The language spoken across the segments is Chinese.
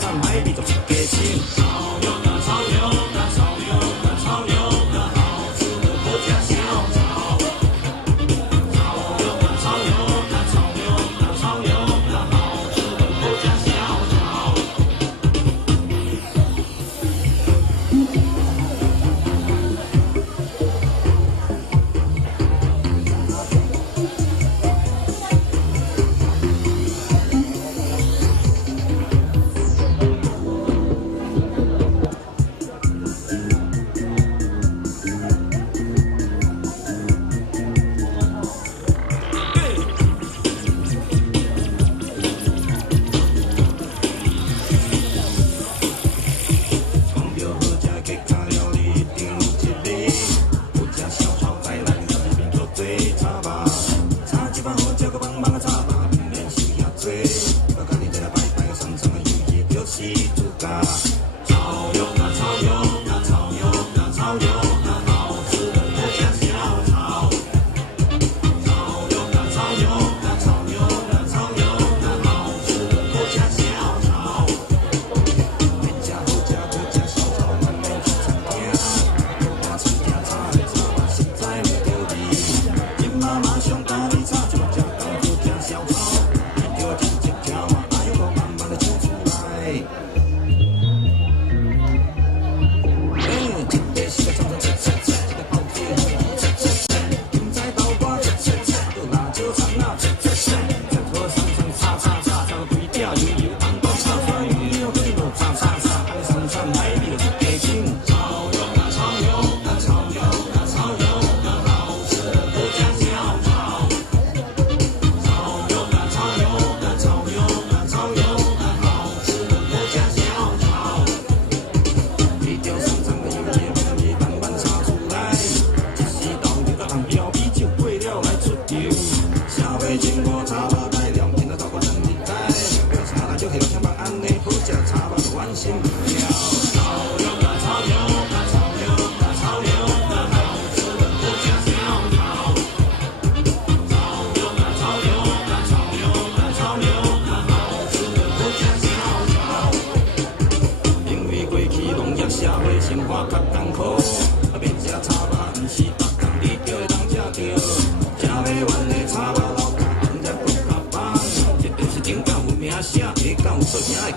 上海地做出革新。潮流的潮流的潮流的潮流的好吃的国家小炒。潮流的潮流的潮流的潮流的好吃的国家小炒。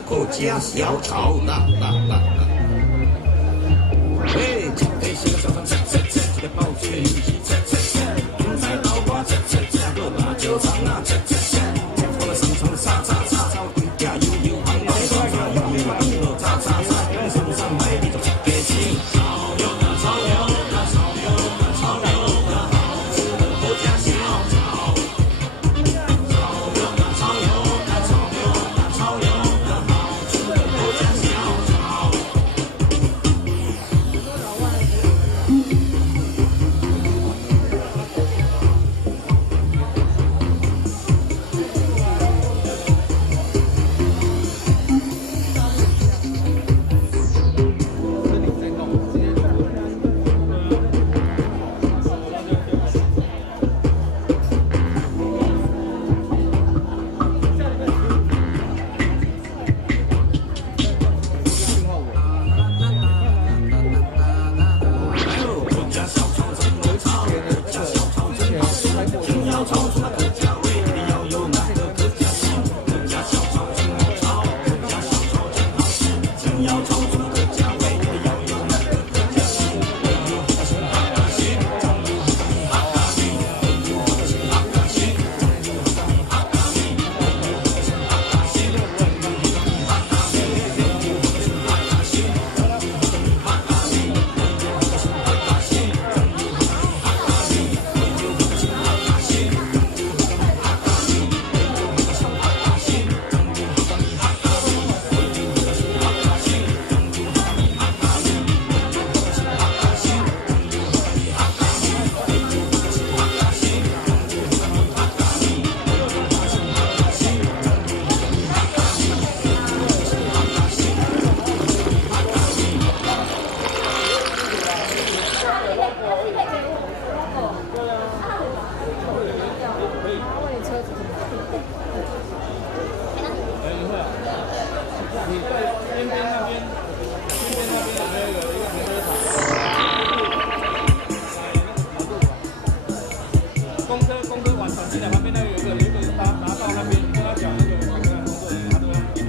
国家小炒啦啦啦啦！嘿，一个小炒饭，一个爆卷鱼皮，芹菜刀瓜，个辣椒肠啊，炒了上床炒炒炒，炒贵价油油香，炒炒炒油油香，炒炒炒，上上海地做出革新。潮流的潮流的潮流的潮流的好吃的国家小炒。潮流的潮流的潮流的潮流。边那边的那个一个停车场，公车往转进来旁边那个有一个拿到那边，跟他讲那个工作人员他都要给他。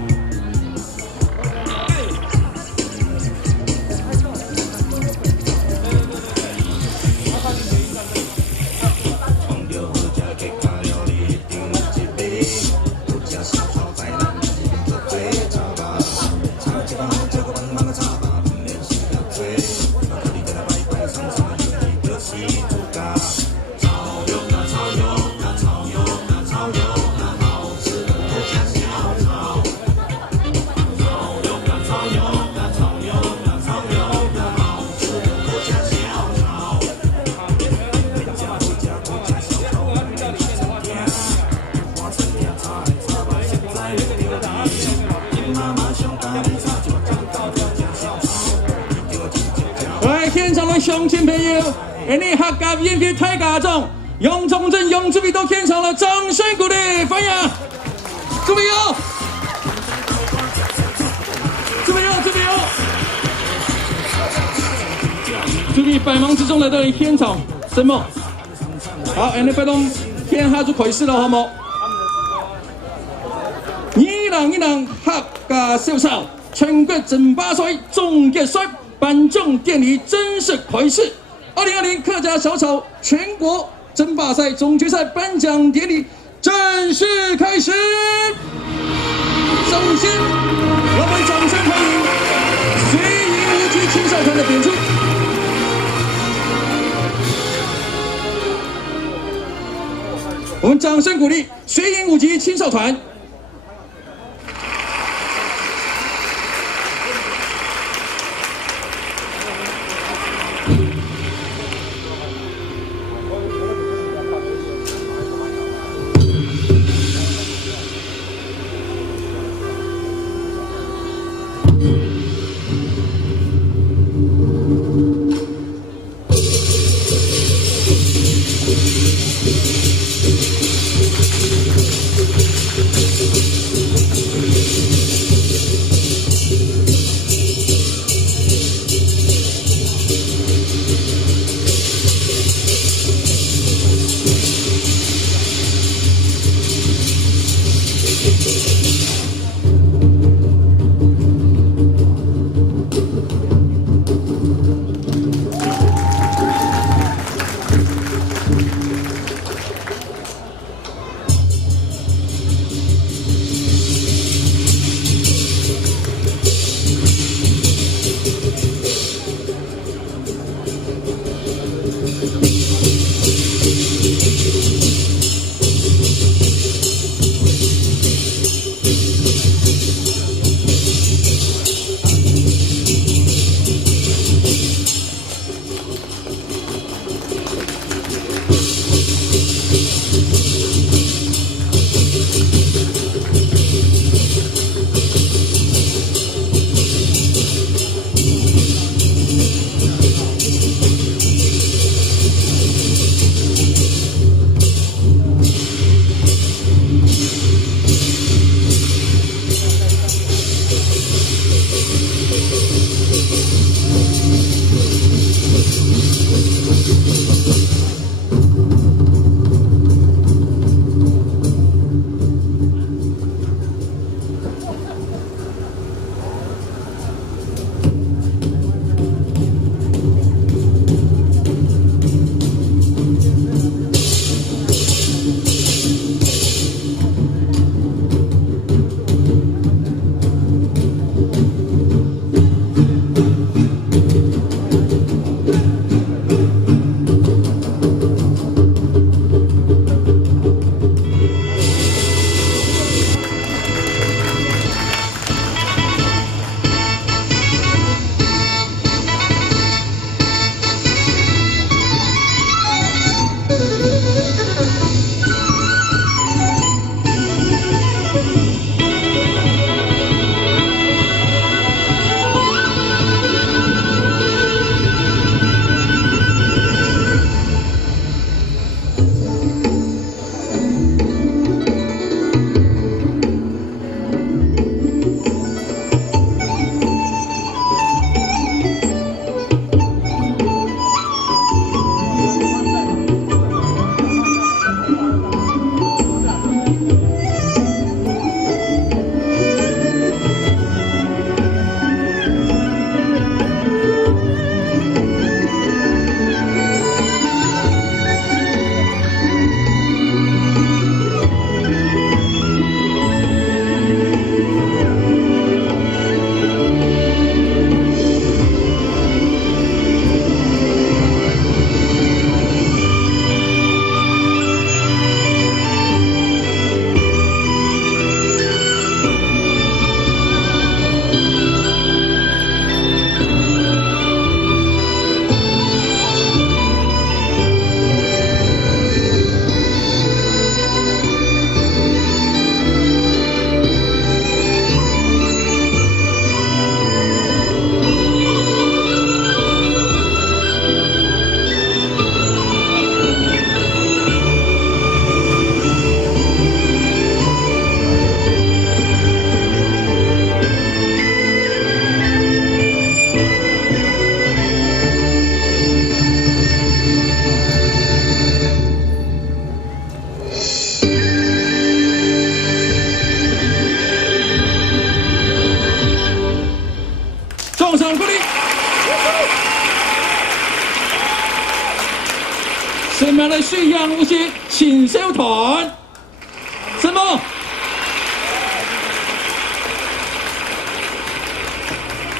来，现场的乡亲朋友，你客家演员太家长，杨宗正、杨志伟到现场了，掌声鼓励，欢迎！注意哦，注意哦，注意哦！注意，百忙之中来到了现场，什么？好，你不动，现在就开始了，好冇？一人客家小炒，全国争霸赛总决赛。颁奖典礼正式开始！2020客家小炒全国争霸赛总决赛颁奖典礼正式开始。首先，我们掌声欢迎随营无极青少团的演出。我们掌声鼓励随营无极青少团。埋嚟宣扬我是前销团，什么？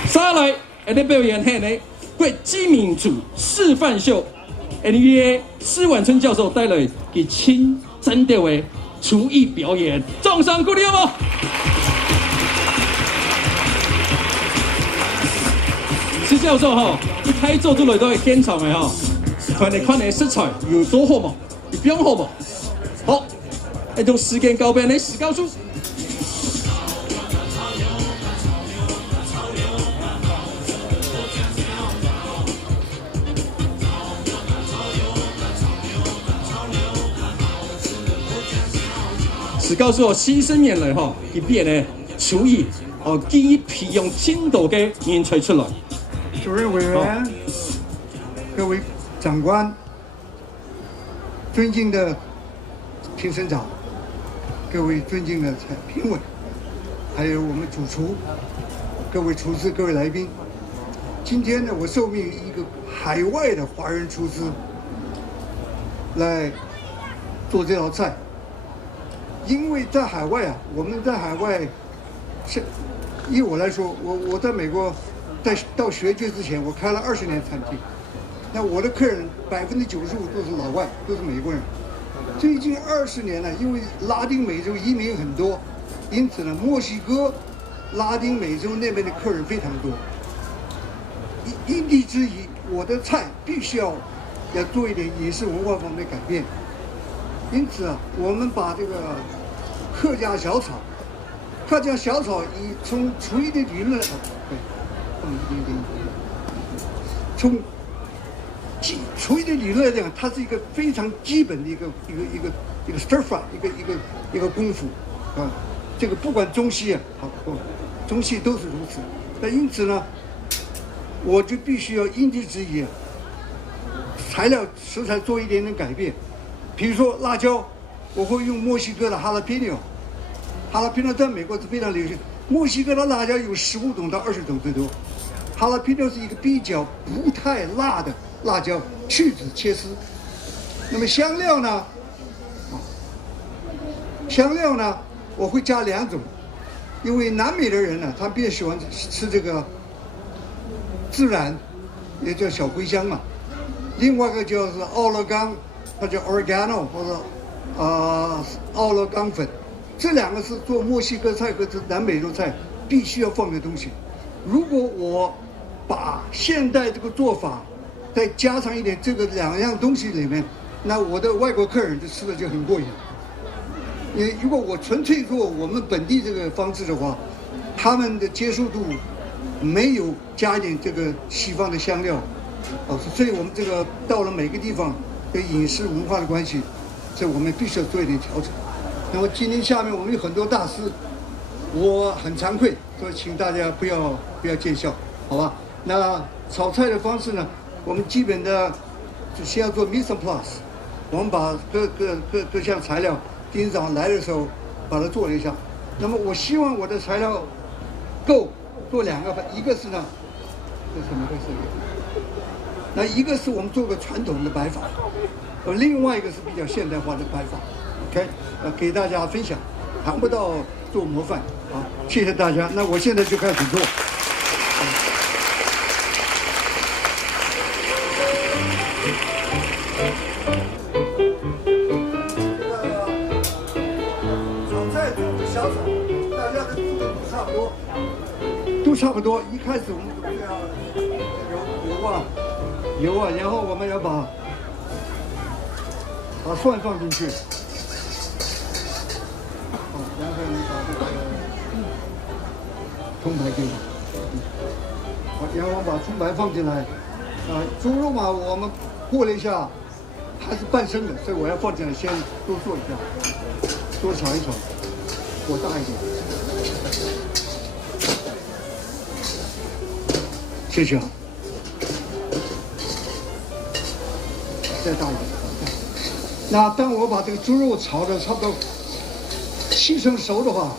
下来，我哋表演係呢國際民主示範秀，NBA 施婉春教授帶來嘅親真的嘅廚藝表演，掌聲鼓勵好冇？施教授哈，一開做出來都係現場嘅哈，看你食材有做好冇？有變好冇？好，一種時間交俾你史教授。是告訴我犧牲年來吼，佢變咧廚藝哦，基於培養更多嘅人才出來。主任委員、各位長官、尊敬的評審長、各位尊敬的評委，還有我們主廚、各位廚師、各位來賓，今天呢，我受命於一個海外的華人廚師來做這道菜。因為在海外啊，我們在海外，以我來說，我在美國，到學界之前，我開了20年餐廳，那我的客人95%都是老外，都是美國人。最近20年呢，因為拉丁美洲移民很多，因此呢，墨西哥、拉丁美洲那邊的客人非常多。因地制宜，我的菜必須要做一點飲食文化方面的改變。因此啊，我們把這個客家小炒從廚藝的理論，從廚藝的理論來講，它是一個非常基本的一個 stir fry 一個功夫啊。這個不管中西啊，中西都是如此。那因此呢，我就必須要因地制宜啊，材料食材做一點點改變。比如說辣椒，我會用墨西哥的哈拉皮紐，哈拉皮紐在美國是非常流行。墨西哥的辣椒有15種到20種最多，哈拉皮紐是一個比較不太辣的辣椒，去籽切絲。那麼香料呢，我會加2種，因為南美的人呢，他比較喜歡吃這個孜然，也叫小茴香嘛。另外一個就是奧勒岡。它叫 oregano 或者奧勒岡粉，這兩個是做墨西哥菜和南美洲菜必須要放的東西。如果我把現代這個做法再加上一點這個兩樣東西裡面，那我的外國客人就吃的就很過癮。因為如果我純粹做我們本地這個方式的話，他們的接受度沒有加一點這個西方的香料，所以我們這個到了每個地方。跟飲食文化的關係，所以我們必須要做一點調整。那麼今天下面我們有很多大師，我很慚愧，所以請大家不要見笑，好吧？那炒菜的方式呢，我們基本的就先要做 mise en place，我們把各項材料今天早上來的時候把它做了一下。那麼我希望我的材料夠做2個，一個是呢，這是怎麼回事？那一個是我們做個傳統的擺法，另外一個是比較現代化的擺法 ，OK， 給大家分享，談不到做模範，好，謝謝大家。那我現在就開始做。炒菜做個小炒，大家的度都差不多。一開始我們準備要油啊，然後我們要把蒜放進去，好，然後你把這個蔥白給我，好，然後我把蔥白放進來，豬肉嘛，我們過了一下，還是半生的，所以我要放進來先多做一下，多炒一炒，火大一點，謝謝。再大一點。那當我把這個豬肉炒的差不多7成熟的話，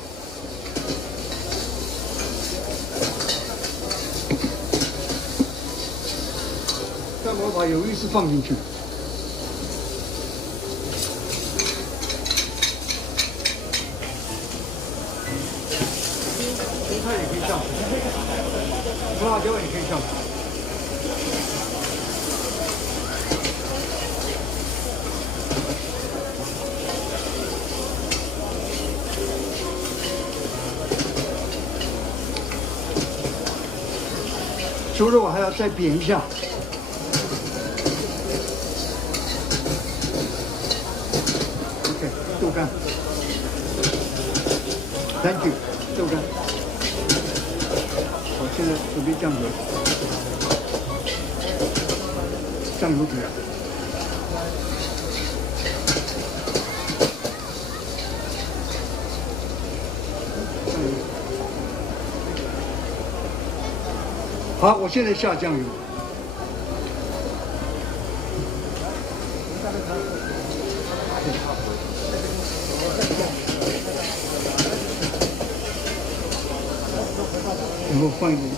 再我把魷魚絲放進去，红辣椒也可以下去。猪肉还要再煸一下。OK， 豆干。Thank you， 豆干。好，现在准备酱油。酱油底。好，我现在下酱油。然后放一点，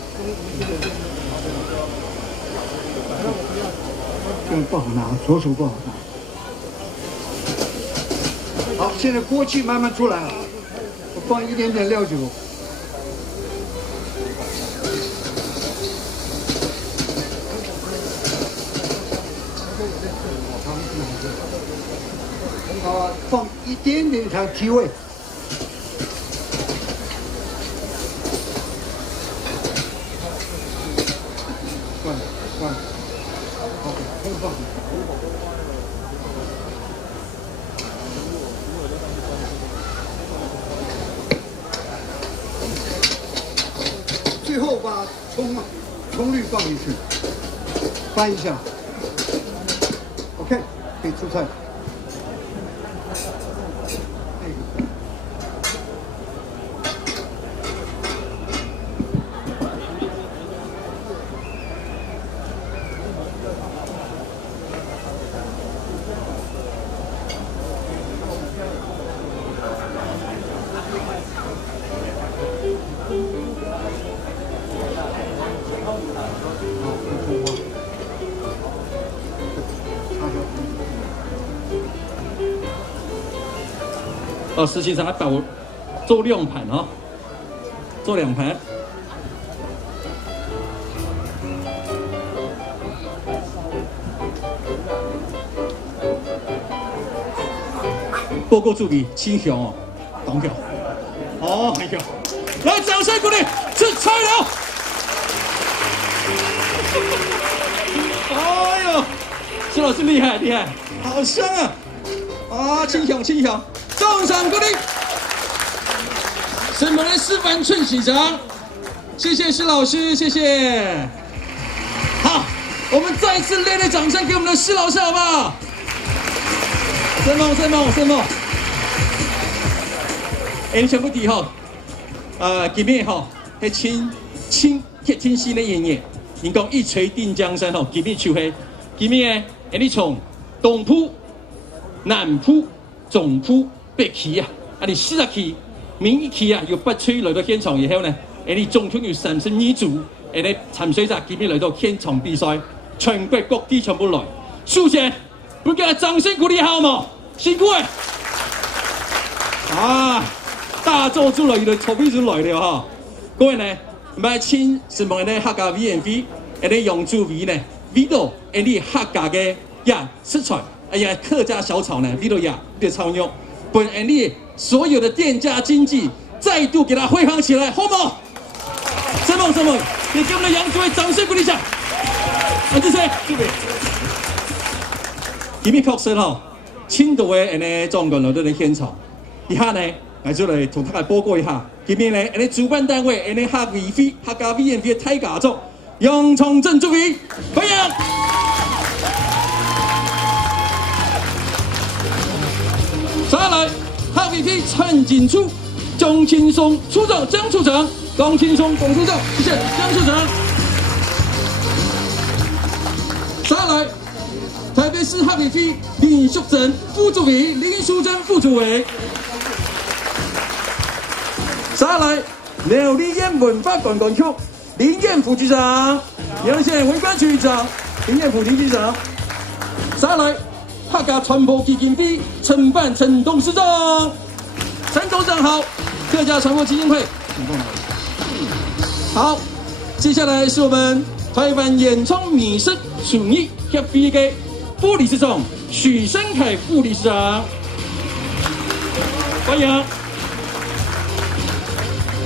这样不好拿，左手不好拿。好，现在锅气慢慢出来了，我放一点点料酒。放一点点糖提味。算了，好，空放。最后把葱绿放进去，翻一下。OK， 可以出菜。实际上还把我做2盘哦，做2盘。报告助理，清香哦，当票。哦，哎呦，来掌声鼓励，吃菜了。哎呦，施老师厉害厉害，好香啊！啊，清香。掌声鼓励！什么人示范顺喜长？谢谢施老师，谢谢。好，我们再次热烈掌声给我们的施老师，好不好？生猛！你全部底吼，今日吼，迄清新的演员，人讲一锤定江山吼，今日就迄，今日呢，你从东铺、南铺、中铺。8期啊，你40期，明1期啊，由北區來到現場以後呢，你總共有32組，你參賽者今日來到現場比賽，全國各地全部來，首先，不給他掌聲鼓勵好嗎？辛苦誒！啊，大做出來的籌備組來了哈，各位呢，買請什麼呢？客家 V&V， 你用注味呢，味道，你客家嘅呀食材，哎呀客家小炒呢，味道呀，你超牛。本你所有的店家经济再度给它辉煌起来，好吗？生猛！你给我们的杨主委掌声鼓励一下。这谁？今日確實吼，青島的壯觀來到現場，以下呢，我就來同大家報告一下，今日呢，主辦單位客家 V&V 的大家族楊崇正主委，歡迎。再来，客 VP 陈锦初、钟青松处长、江处长、龚青松、龚处长，谢谢江处长。再来，台北市客 VP 林淑珍副主委、林淑珍副主委。再来，苗栗县文化观光局林彦副局长，苗栗县文管局长林彦副林局长。再来。客家传播基金会承办陈董事长，陈董事长好，客家传播基金会，好，接下来是我们台湾演创美食厨艺协会的副理事长许生凯副理事长，欢迎。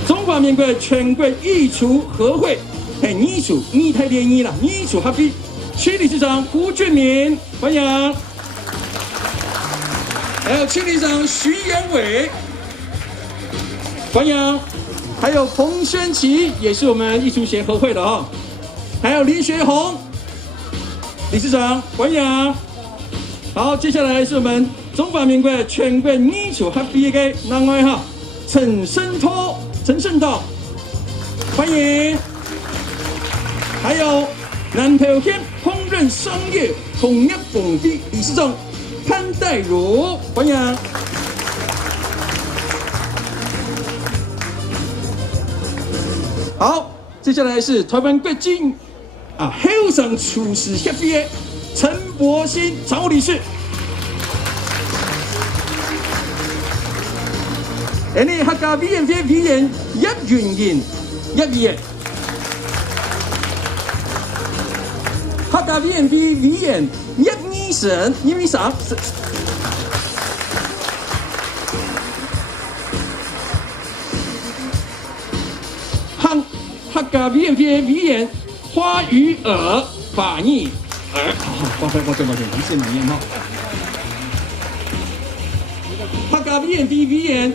中华民国全国艺厨合会艺厨艺台联谊啦，艺厨协会区理事长胡俊明，欢迎。还有区理事长徐延伟，欢迎。还有彭宣琪，也是我们艺术协合会的哈。还有林学红理事长，欢迎。好，接下来是我们中华民国全国艺术协会的男爱哈陈胜道，欢迎。还有南投县烹饪商业工业工会理事长潘代如，欢迎。好，接下来是台湾国际后生厨师协会的陈柏新常务理事。而你客家委员会委员叶云燕，叶委员。客家委员会委员叶医生，叶医生。客家委员会委员花鱼儿法义儿，抱歉，一线难念哈。客家委员会委员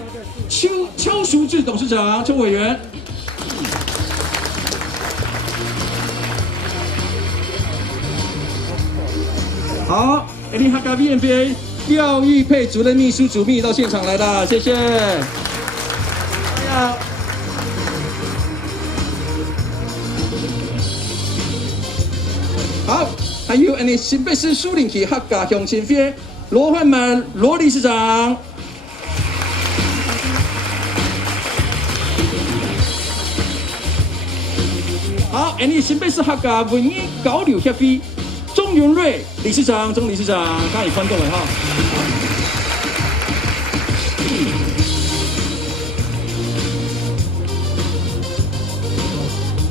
邱淑智董事长，邱委员。好，客家委员会廖玉佩主任秘书主秘到现场来了，谢谢。好，还有新北市树林区客家乡亲会罗焕满罗理事长。好，新北市客家文艺交流协会钟云瑞理事长，钟理事长，刚才宽动了哈。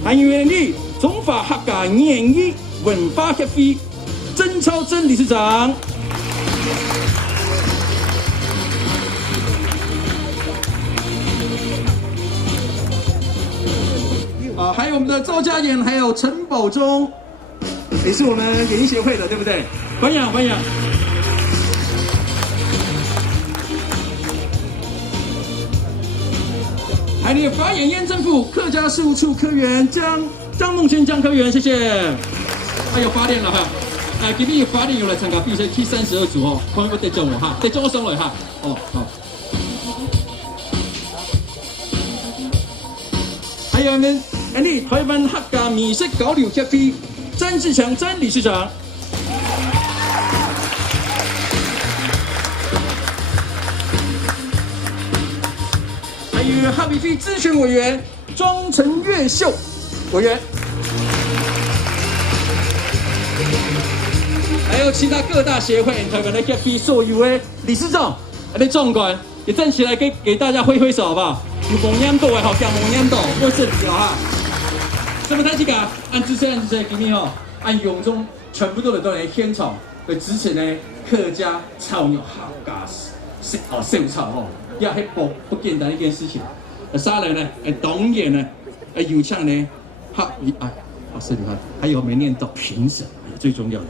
还有中华客家演艺文化协会曾超珍理事长，还有我们的赵家妍，还有陈宝忠，也是我们演艺协会的，对不对？欢迎。还有法眼验证府客家事务处科员张梦轩江科员，谢谢。还有发电了哈，今天有发电有来参加比赛，T 32组哦，看要得奖我哈，得奖我上来哈，哦好。还有我们台湾客家美食交流协会詹志强詹理事长。还有哈比菲咨询委员庄成月秀委员。还有其他各大协会台湾的协会所有的理事长、总管也站起来给大家挥挥手好不好？有蒙烟斗好，讲蒙烟斗，我这里哈。这么大几个按支持，今天哈按永中全部都来现场来支持呢客家草药客家秀草吼，也是不简单一件事情。杀人呢，导演呢，有唱呢，是你看，还有没念到评审，最重要的。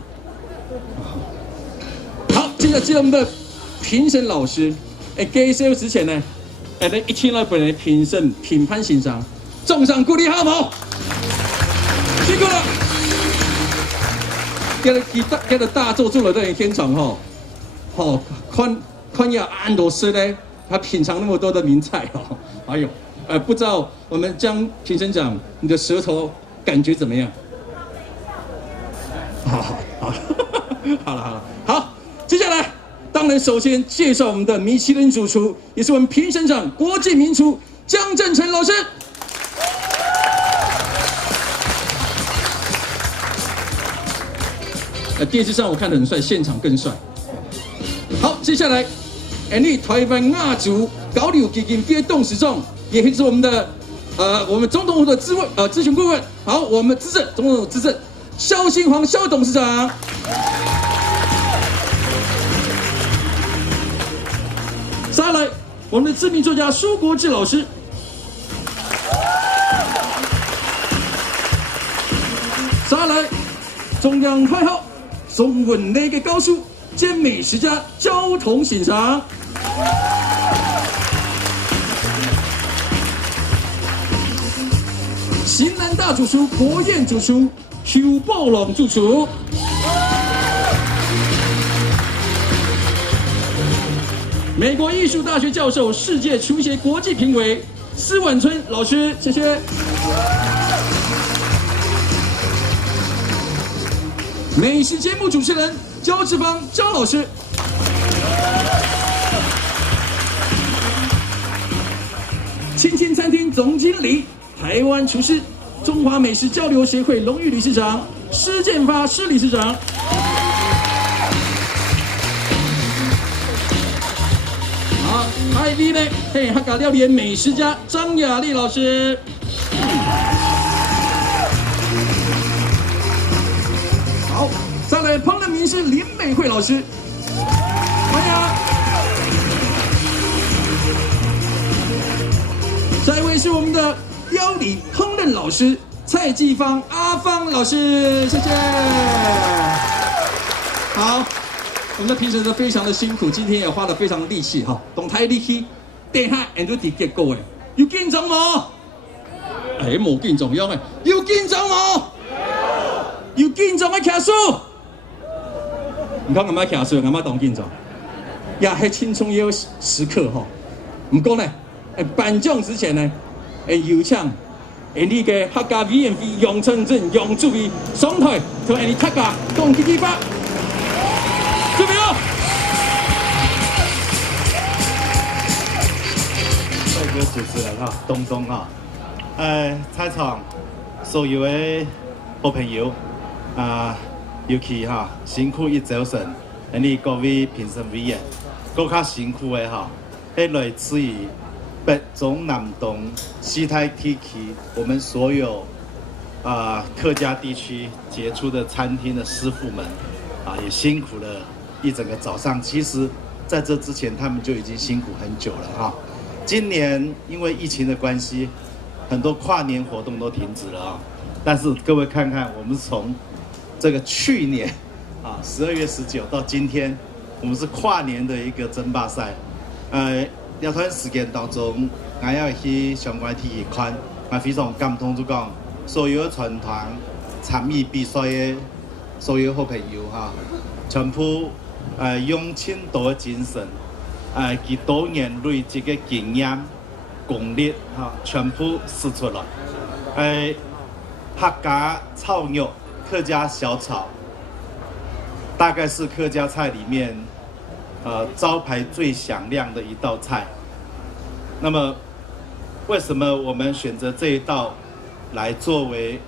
好，接着我们的评审老师，介绍之前呢，一千200人评审评判欣赏，重赏鼓励好不好？辛苦了。给了大做了这现场哈，看呀安多斯呢，他品尝那么多的名菜哦，哎呦，不知道我们江评审长，你的舌头感觉怎么样？好，接下来当然首先介绍我们的米其林主厨，也是我们评审长国际名厨江振成老师。电视上我看得很帅，现场更帅。好，接下来台湾亚洲交流基金会董事长，也是我们的我们总统府的咨询顾问，好，我们资政总统府资政萧新煌萧董事长。再来，我们的知名作家苏国志老师。再来，中央太后中文类的高手兼美食家焦桐先生。型男大主厨国宴主厨邱宝龙主厨。美国艺术大学教授、世界厨协国际评委施婉春老师，谢谢。美食节目主持人焦志芳焦老师。青青餐厅总经理、台湾厨师、中华美食交流协会荣誉理事长施建发施理事长。还有呢，嘿，客家料理美食家张雅丽老师。好，再来烹饪名师林美惠老师，欢迎。下一位是我们的料理烹饪老师蔡继芳阿芳老师，谢谢。好。我们的评审都非常的辛苦，今天也花了非常的力气哈，动态力气，等下人都提结果诶，有紧张冇？哎，冇紧张样诶，有紧张冇？有紧张的卡数，唔讲咁样卡数，咁样当紧张，也系青春的时刻哈。唔讲呢，颁奖之前呢，有请你嘅客家 VMV 杨春正杨助理上台，同你客家讲几句话。准备好！各位主持人哈，东东哈，在场所有的好朋友尤其哈辛苦一早晨，你各位评审委员，更加辛苦的哈，来自于北中南东西太地区，我们所有客家地区杰出的餐厅的师傅们也辛苦了一整个早上。其实在这之前他们就已经辛苦很久了哈。今年因为疫情的关系，很多跨年活动都停止了啊。但是各位看看，我们从这个去年12月19到今天，我们是跨年的一个争霸赛。这段时间当中，我要去相关体育馆，我非常感动，就讲所有的团团参与比赛的所有好朋友哈，全部用青岛的精神，佢多年累积的经验、功力全部使出来。客家炒肉、客家小炒，大概是客家菜里面招牌最响亮的一道菜。那么，为什么我们选择这一道来作为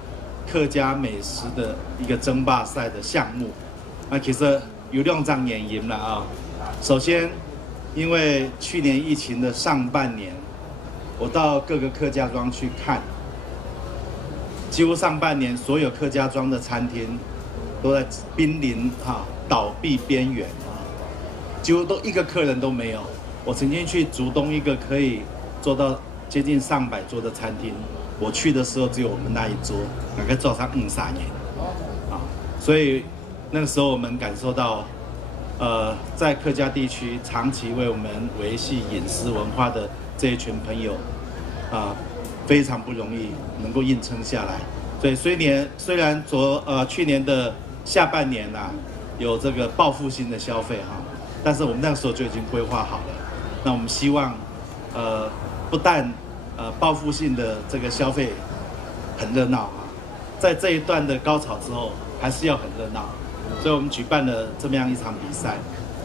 客家美食的一个争霸赛的项目？其实有2张原因了啊。首先，因为去年疫情的上半年，我到各个客家庄去看，几乎上半年所有客家庄的餐厅都在濒临倒闭边缘几乎都一个客人都没有。我曾经去竹东一个可以做到接近300桌的餐厅，我去的时候只有我们那一桌，大概做上23年所以那个时候我们感受到，在客家地区长期为我们维系饮食文化的这一群朋友，非常不容易能够硬撑下来。所以虽然去年的下半年有这个报复性的消费但是我们那个时候就已经规划好了。那我们希望，不但报复性的这个消费很热闹在这一段的高潮之后，还是要很热闹。所以我们举办了这么样一场比赛。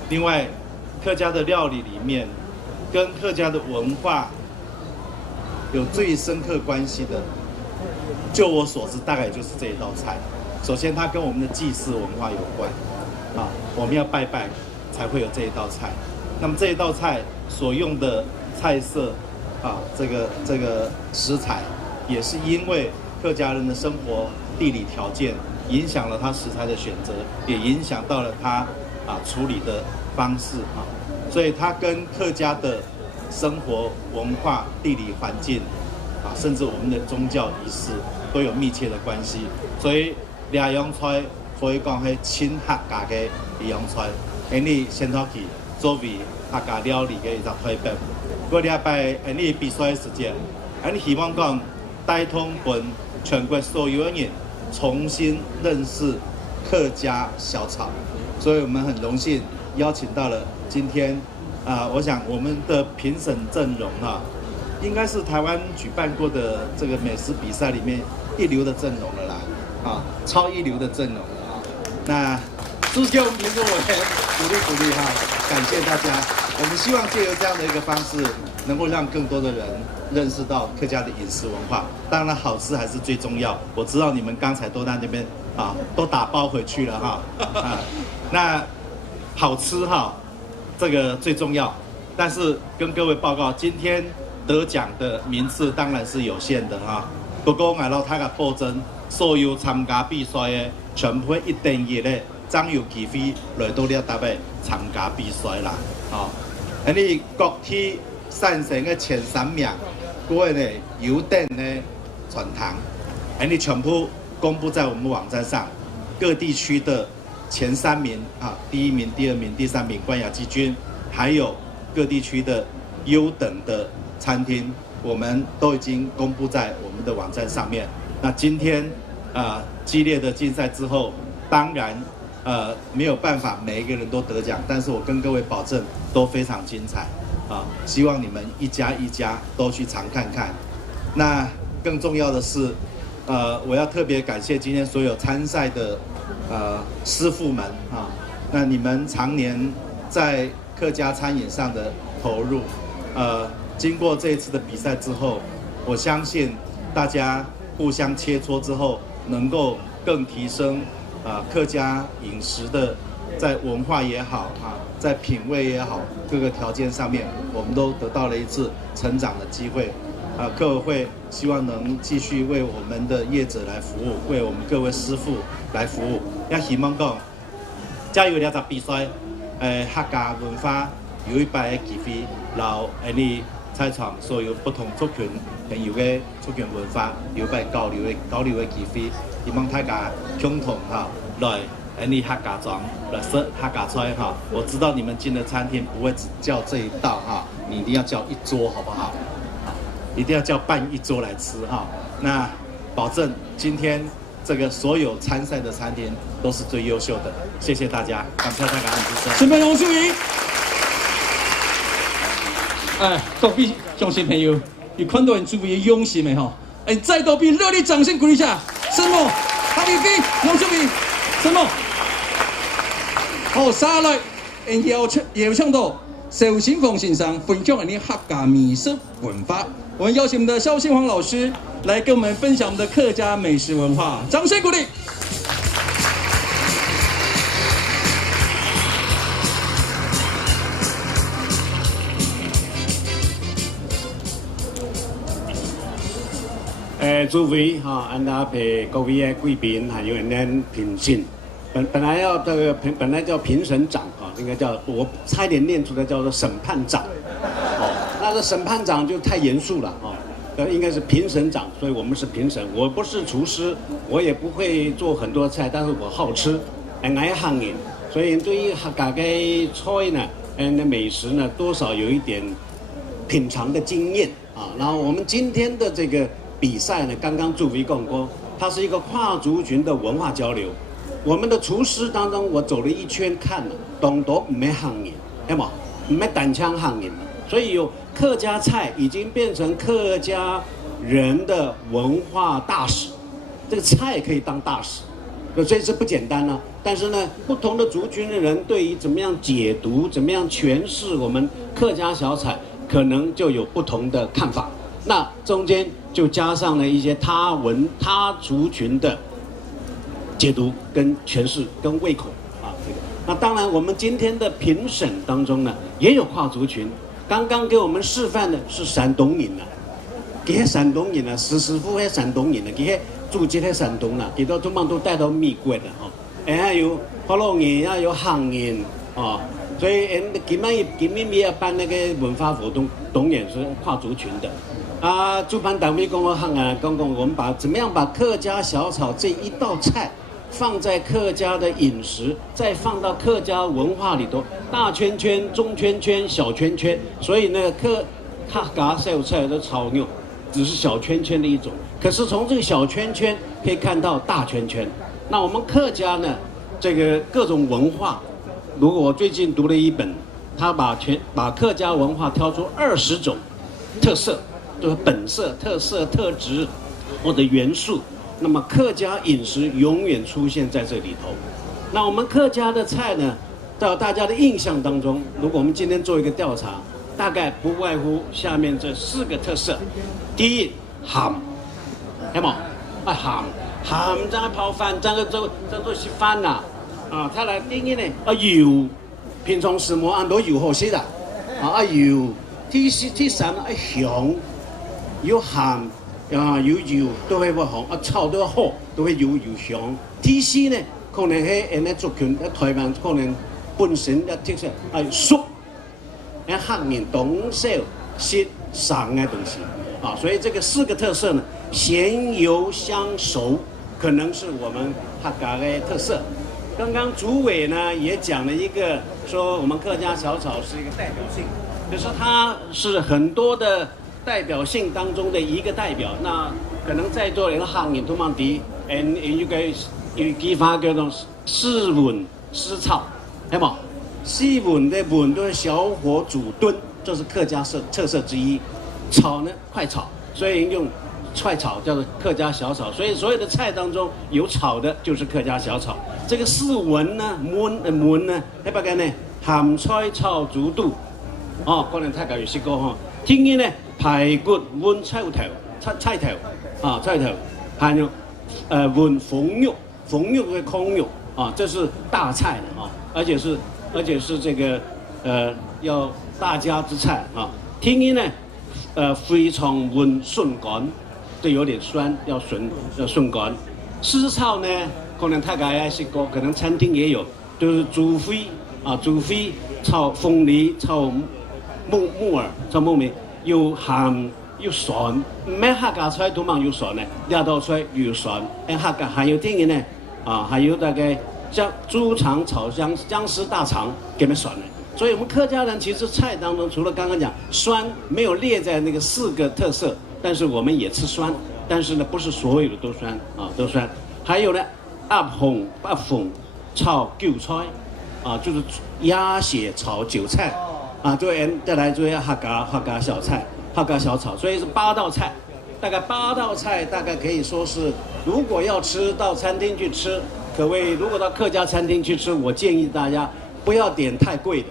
另外，客家的料理里面，跟客家的文化有最深刻关系的，就我所知，大概就是这一道菜。首先，它跟我们的祭祀文化有关我们要拜拜才会有这一道菜。那么这一道菜所用的菜色这个食材，也是因为客家人的生活地理条件影响了他食材的选择，也影响到了他处理的方式所以它跟客家的生活文化、地理环境甚至我们的宗教仪式都有密切的关系。所以俩洋菜可以讲是亲客家的洋菜，你先头去作为客家料理的一个推广。过礼拜你比赛的时间，你希望讲带通本全国所有的人重新认识客家小炒，所以我们很荣幸邀请到了今天我想我们的评审阵容应该是台湾举办过的这个美食比赛里面一流的阵容了啦，超一流的阵容了那是不是给我们评审委员鼓励感谢大家。我们希望借由这样的一个方式，能够让更多的人认识到客家的饮食文化。当然，好吃还是最重要。我知道你们刚才都在那边都打包回去了那好吃这个最重要。但是跟各位报告，今天得奖的名次当然是有限的不过我老太个保证，所有参加比赛的全部一定日的总有机会来到了台北参加比赛啦你国体赛程的前3名，各位呢优等的传堂，你全部公布在我们网站上。各地区的前3名第1名、第2名、第3名冠亚季军，还有各地区的优等的餐厅，我们都已经公布在我们的网站上面。那今天激烈的竞赛之后，当然没有办法每一个人都得奖，但是我跟各位保证都非常精彩希望你们一家一家都去尝看看。那更重要的是我要特别感谢今天所有参赛的师傅们那你们常年在客家餐饮上的投入经过这一次的比赛之后，我相信大家互相切磋之后，能够更提升客家饮食的在文化也好在品味也好，各个条件上面，我们都得到了一次成长的机会客委会希望能继续为我们的业者来服务，为我们各位师傅来服务。也希望讲加油了在比赛客家文化有一摆的机会，让你菜场所有不同族群朋友的族群文化有一摆交流的机会，希望大家共同来你客家庄来吃客家菜我知道你们进的餐厅不会只叫这一道你一定要叫一桌好不好？一定要叫办一桌来吃那保证今天这个所有参赛的餐厅都是最优秀的。谢谢大家，感谢大家支持。10分钟注意。各位乡亲朋友，有看到人注意用心没再多比热烈掌声鼓励一下，什么？哈利飞，杨志明，什么？好，下来，邀请到邵新凤先生分享你客家美食文化。我们邀请我们的邵新凤老师来跟我们分享我们的客家美食文化，掌声鼓励。诸位安达陪各位的贵宾还有人评审，本来叫评审长应该叫我差一点念出来叫做审判长那这审判长就太严肃了应该是评审长，所以我们是评审。我不是厨师，我也不会做很多菜，但是我好吃，爱行业，所以对于客家的菜呢，那美食呢，多少有一点品尝的经验然后我们今天的这个比赛呢，刚刚诸位讲过，它是一个跨族群的文化交流。我们的厨师当中，我走了一圈看了，懂得唔系行业，系嘛？唔系单枪行业，所以有客家菜已经变成客家人的文化大使，这个菜可以当大使，所以这不简单但是呢，不同的族群的人对于怎么样解读、怎么样诠释我们客家小菜，可能就有不同的看法。那中间就加上了一些他族群的解读、跟诠释、跟胃口这个。那当然，我们今天的评审当中呢，也有跨族群，刚刚给我们示范的是山东人啊，这些山东人啊，师傅是山东人啊，这些住这些山东啊，给到通常都带到美国的哈，还有福佬人啊，有汉人啊，所以今天也办那个文化活动，当然是跨族群的。啊，主办单位跟我讲啊，刚刚我们怎么样把客家小炒这一道菜放在客家的饮食，再放到客家文化里头，大圈圈、中圈圈、小圈圈。所以呢，客家小菜的炒肉只是小圈圈的一种，可是从这个小圈圈可以看到大圈圈。那我们客家呢，这个各种文化，如果我最近读了一本，他把客家文化挑出20种特色。就是本色、特色、特质或者元素，那么客家饮食永远出现在这里头。那我们客家的菜呢，在大家的印象当中，如果我们今天做一个调查，大概不外乎下面这4个特色。第一，鹹，係冇？鹹爭泡飯，爭做稀飯呐。啊，再來第二呢，油，平常時冇按到油好食啦。油，第三香。有鹹啊，有油都會好香，炒都好，都會有香。第四呢，可能係人哋族群喺台灣可能本身嘅特色係熟，喺客人懂少識上嘅東西啊，所以這個4個特色呢，鹹油香熟，可能是我們客家嘅特色。剛剛主委呢也講了一個，說我們客家小炒是一個代表性，可是它是很多的。代表性當中的一個代表，那可能在座人行業都蠻啲，有幾番叫做四碗絲炒，係冇？四碗的碗都是小火煮燉，這是客家特色之一。炒呢，快炒，所以用快炒叫做客家小炒。所以所有的菜當中有炒的，就是客家小炒。這個四碗呢，碗呢，係乜嘅呢？鹹菜炒豬肚，哦，可能大家有試過哈。聽見呢？排骨煨菜頭，還有煨鳳肉的空肉啊，這是大菜啊，而且是這個要大家之菜啊。聽音呢，非常煨筍乾，這有點酸，要筍乾。絲炒呢，可能大家也試過，可能餐廳也有，就是豬肺炒鳳梨，炒木耳，炒木梅。又鹹又酸，唔係客家菜通常又酸呢，兩道菜又酸。客家還有啲嘢呢，還有大概豬腸炒薑絲大腸，給咩酸呢？所以我們客家人其實菜當中，除了剛剛講酸沒有列在那個4個特色，但是我們也吃酸，但是呢不是所有的都酸啊，都酸。還有呢，鴨鳳炒韭菜，就是鴨血炒韭菜。再來做一下客家小菜、客家小炒，所以是8道菜，大概8道菜，大概可以說是，如果要吃到餐廳去吃，可謂如果到客家餐廳去吃，我建議大家不要點太貴的，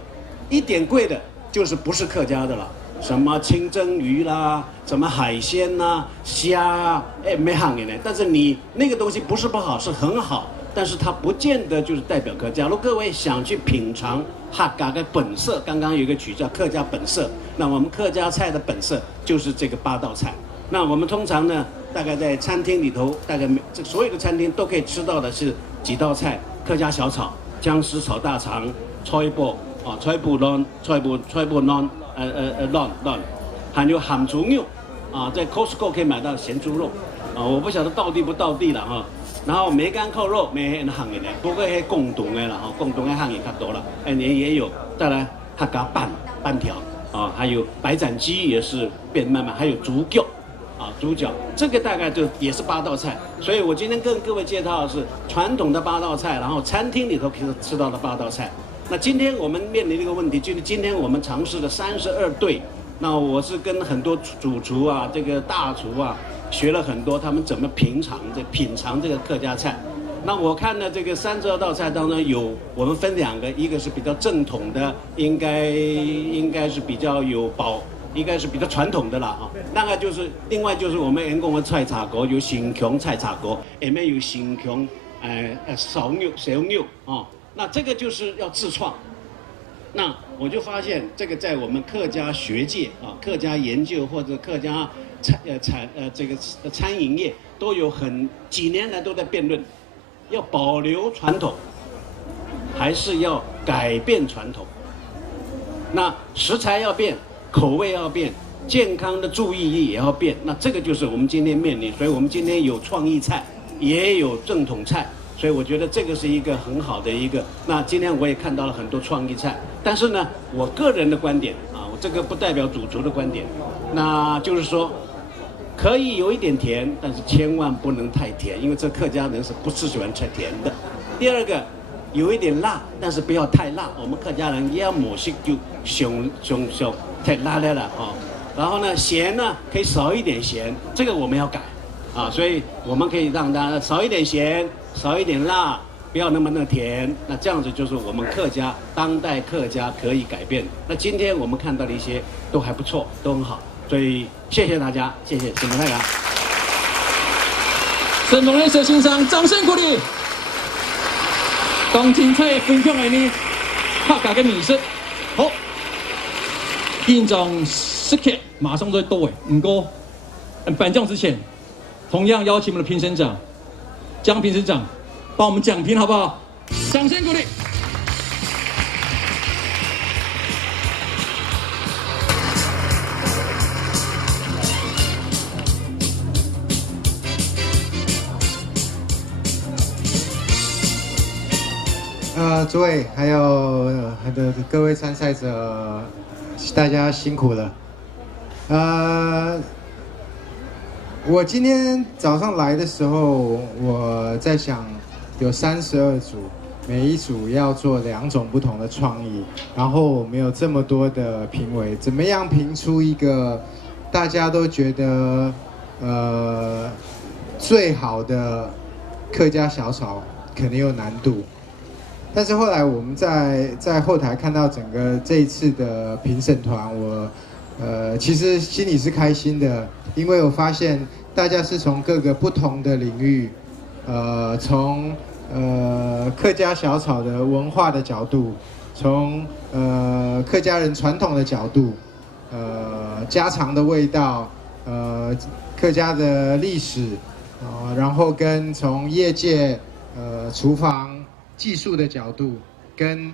一點貴的就是不是客家的了，什麼清蒸魚啦，什麼海鮮啦、蝦啊，沒行嘅呢。但是你那個東西不是不好，是很好。但是它不見得就是代表客家。假如各位想去品嘗客家的本色，剛剛有一個曲叫客家本色，那我們客家菜的本色就是這個8道菜。那我們通常呢，大概在餐廳裡頭，大概所有的餐廳都可以吃到的是幾道菜：客家小炒、薑絲炒大腸、菜脯啷，還有鹹豬肉在 Costco 可以買到鹹豬肉我不曉得到地不到地了然後梅乾扣肉沒人行的呢，不過係共同的啦共同的行業較多了，也有。再來客家板條還有白斬雞也是變慢慢，還有豬腳，這個大概就也是8道菜。所以我今天跟各位介紹的是傳統的8道菜，然後餐廳裡頭可以吃到的8道菜。那今天我們面臨的一個問題，就是今天我們嘗試了32對，那我是跟很多主廚這個大廚學了很多，他們怎麼品嘗這個客家菜。那我看呢，這個32道菜當中有我們分2個，一個是比較正統的，應該是比較應該是比較傳統的啦那個就是另外就是我們員工的菜茶鍋，有新疆菜茶鍋，裡面有新疆小牛那這個就是要自創。那我就发现这个在我们客家学界啊、客家研究或者客家餐饮业都有几年来都在辩论，要保留传统，还是要改变传统？那食材要变，口味要变，健康的注意力也要变。那这个就是我们今天面临，所以我们今天有创意菜，也有正统菜。所以我觉得这个是一个很好的一个。那今天我也看到了很多创意菜，但是呢，我个人的观点啊，我这个不代表主厨的观点，那就是说，可以有一点甜，但是千万不能太甜，因为这客家人是不是喜欢吃甜的。第二个，有一点辣，但是不要太辣，我们客家人要抹色就熊太辣了啊。然后呢，咸呢可以少一点咸，这个我们要改啊，所以我们可以让大家少一点咸。少一点辣，不要那么甜，那这样子就是我们客家当代客家可以改变。那今天我们看到的一些都还不错，都很好，所以谢谢大家，谢谢沈大家。沈同学欣赏，掌声鼓励。当精彩分享的呢，客家嘅美食，好，现场食客马上都会到位。不过颁奖之前，同样邀请我们的评审长。江评审长，帮我们讲评好不好？掌声鼓励。诸位还有各位参赛者，大家辛苦了。我今天早上来的时候，我在想，有32组，每一组要做2种不同的创意，然后我们有这么多的评委，怎么样评出一个大家都觉得最好的客家小炒，肯定有难度。但是后来我们在后台看到整个这一次的评审团，我其实心里是开心的，因为我发现大家是从各个不同的领域，从客家小炒的文化的角度，从客家人传统的角度，家常的味道，客家的历史，然后跟从业界厨房技术的角度，跟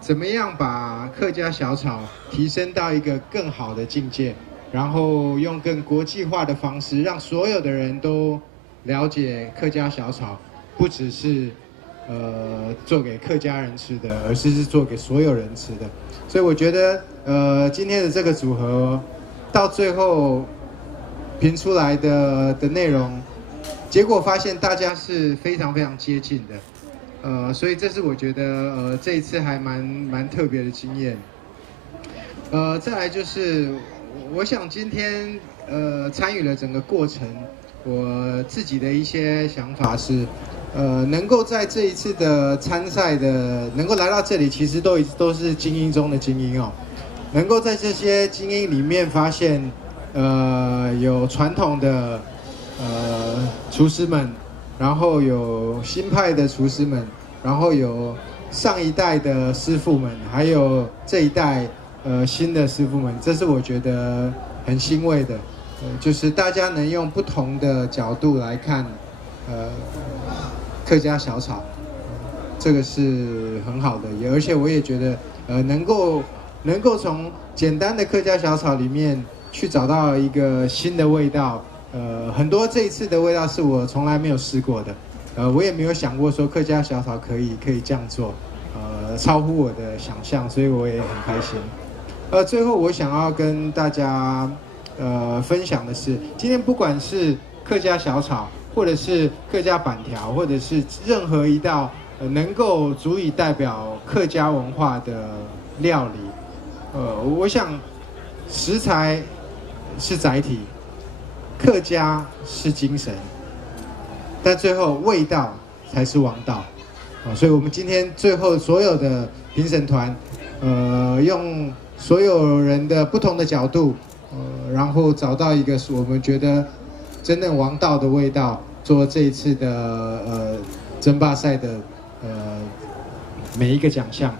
怎么样把客家小炒提升到一个更好的境界，然后用更国际化的方式，让所有的人都了解客家小炒，不只是做给客家人吃的，而是做给所有人吃的。所以我觉得今天的这个组合到最后评出来的内容，结果发现大家是非常非常接近的。所以这是我觉得这一次还蛮特别的经验。再来就是我想今天参与了整个过程，我自己的一些想法是，能够在这一次的参赛的能够来到这里，其实都是精英中的精英哦。能够在这些精英里面发现，有传统的厨师们，然后有新派的厨师们，然后有上一代的师傅们，还有这一代新的师傅们，这是我觉得很欣慰的。就是大家能用不同的角度来看客家小炒，这个是很好的，而且我也觉得能够从简单的客家小炒里面去找到一个新的味道。很多这一次的味道是我从来没有试过的，我也没有想过说客家小炒可以这样做，超乎我的想象，所以我也很开心。最后我想要跟大家分享的是，今天不管是客家小炒，或者是客家板条，或者是任何一道能够足以代表客家文化的料理，我想食材是载体，客家是精神，但最后味道才是王道。所以我们今天最后所有的评审团，用所有人的不同的角度，然后找到一个我们觉得真正王道的味道，做这一次的争霸赛的每一个奖项。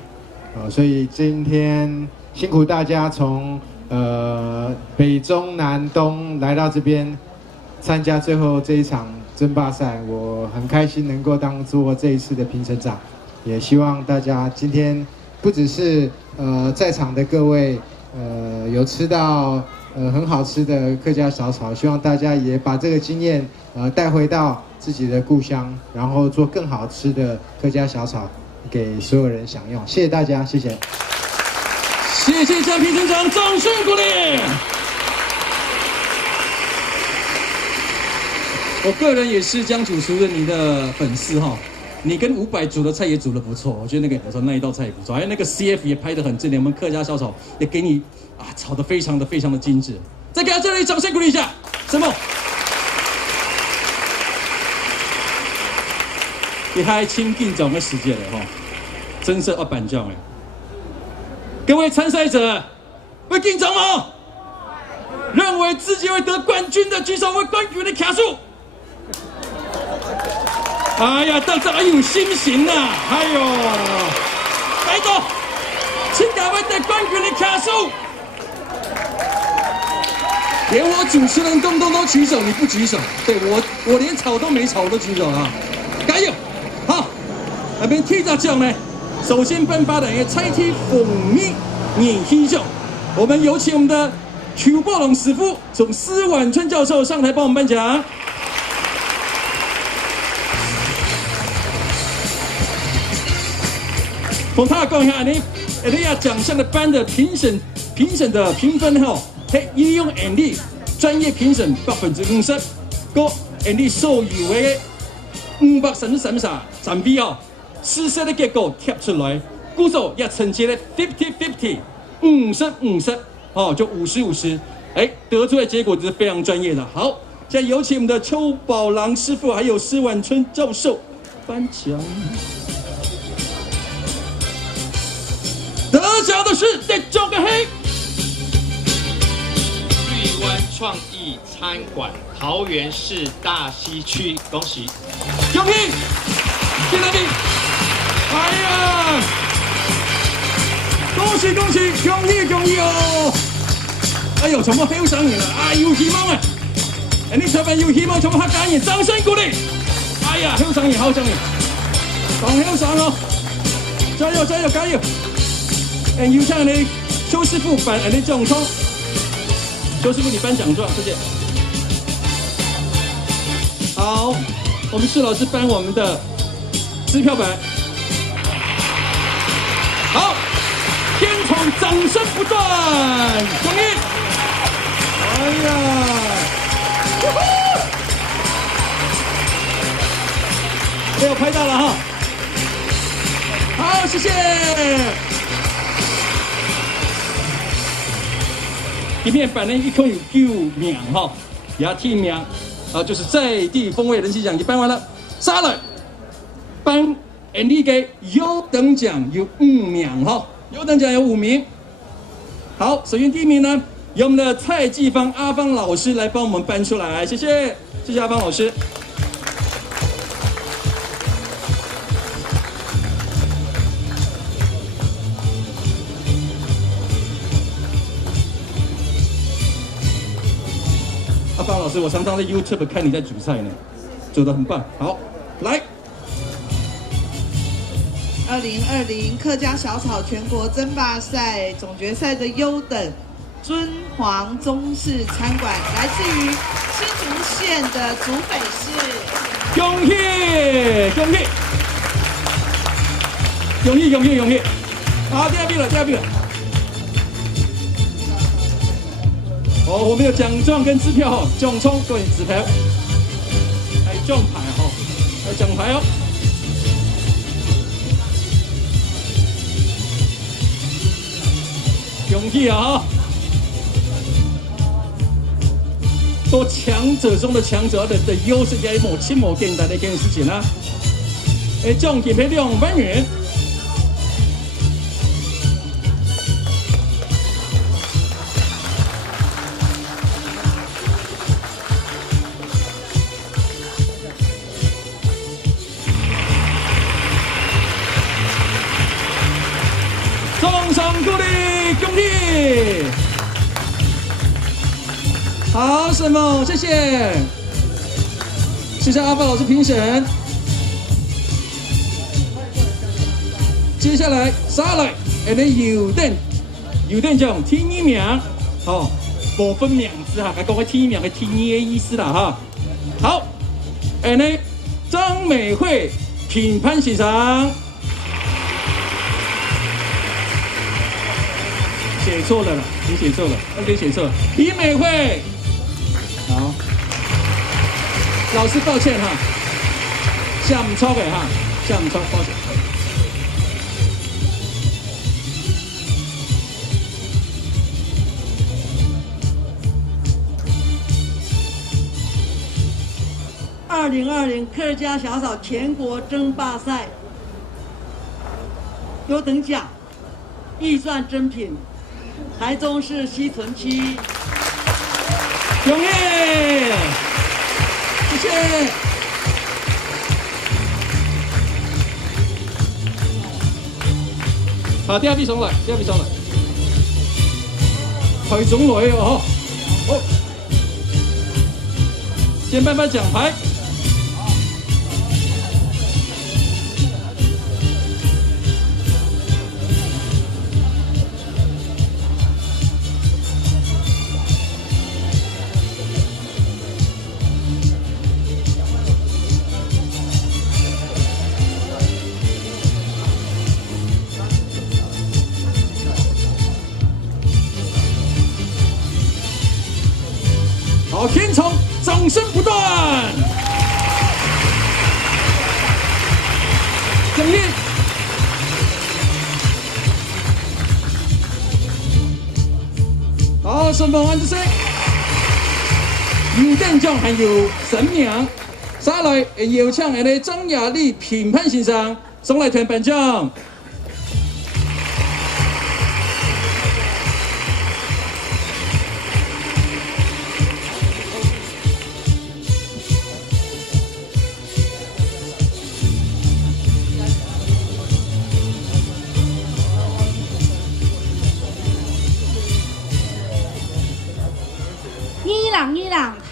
所以今天辛苦大家从北中南东来到这边参加最后这一场争霸赛，我很开心能够当做这一次的评审长，也希望大家今天不只是在场的各位有吃到很好吃的客家小炒，希望大家也把这个经验带回到自己的故乡，然后做更好吃的客家小炒给所有人享用。谢谢大家，谢谢。谢谢江评审长，掌声鼓励。我个人也是江主厨的你的粉丝哈，你跟500煮的菜也煮得不错，我觉得那个也不错，那一道菜也不错，还有那个 CF 也拍得很正，我们客家小炒也给你炒得非常的精致，再给他这里掌声鼓励一下，沈梦。你还亲近这个世界了哈，真是颁奖哎！各位参赛者，会紧张吗？认为自己会得冠军的举手，为冠军的卡数。哎呀，大家有心情呐！哎呦，来走，请两位得冠军的卡数。连我主持人东东都举手，你不举手？对我连吵都没吵，我都举手啊！加油！好，那边踢着奖呢。首先颁发的也菜题封面演英雄，我们有请我们的邱宝龙师傅，从施婉春教授上台帮我们颁奖。从他讲一下，你亚奖项的颁的评审的评分哈，嘿，利用能力专业评审50%，个能力所有的533占比哦。试色的结果贴出来，故手也呈现了50-50，50-50，哦，就50-50，哎，得出来结果就是非常专业的。好，现在有请我们的邱宝郎师傅还有施婉春教授颁奖。得奖的是第9个黑，绿湾创意餐馆，桃园市大溪区，恭喜！恭喜！谢谢你。哎呀！恭喜哦！哎呦，全部好上瘾了啊！有希望啊！你这边有希望，全部客家人掌聲鼓勵！哎呀，好上癮，仲好上哦！加油！有請你邱師傅頒你獎狀，邱師傅你頒獎狀，謝謝。好，我們施老師頒我們的支票本。好，天窗掌聲不斷，恭喜！哎呀，被我拍到了哈，好，謝謝。里面摆了一共有9名哈，也提名就是在地风味人气奖已经颁完了，杀了颁。你给优等奖有5名哈，优等奖有5名。好，首先第1名呢，由我们的蔡继芳阿芳老师来帮我们颁出来，谢谢阿芳老师。阿芳老师，我常常在 YouTube 看你在煮菜呢，煮得很棒。好，来。2020客家小炒全国争霸赛总决赛的优等尊皇中式餐馆，来自于新竹县的竹北市。恭喜！好，第二名了。哦，我们有奖状跟支票哈，奖冲各位纸牌，还有奖牌哈，还有奖牌哦。恭喜啊！做强者中的强者的优势，在某亲某简单的一件事情啊。奖金赔2万元。耶！好，沈梦，谢谢。谢谢阿发老师评审。接下来沙来，有点奖听一名，哦，不分名字哈，讲个听一名的听一的意思啦哈。好，张美惠评判席上。写错了啦，你写错了，那边写错了。李美惠，好，老师抱歉哈，下唔错嘅哈，下唔错，抱歉。2020客家小草全国争霸赛优等奖预算珍品，台中市西屯区。永业，谢谢。好，第二批上来，台中来哦，好，先颁发奖牌。好，天场掌声不断。奖励。好，身份安置有点奖还有神名，下来会邀请张雅丽评判先生送来团颁奖。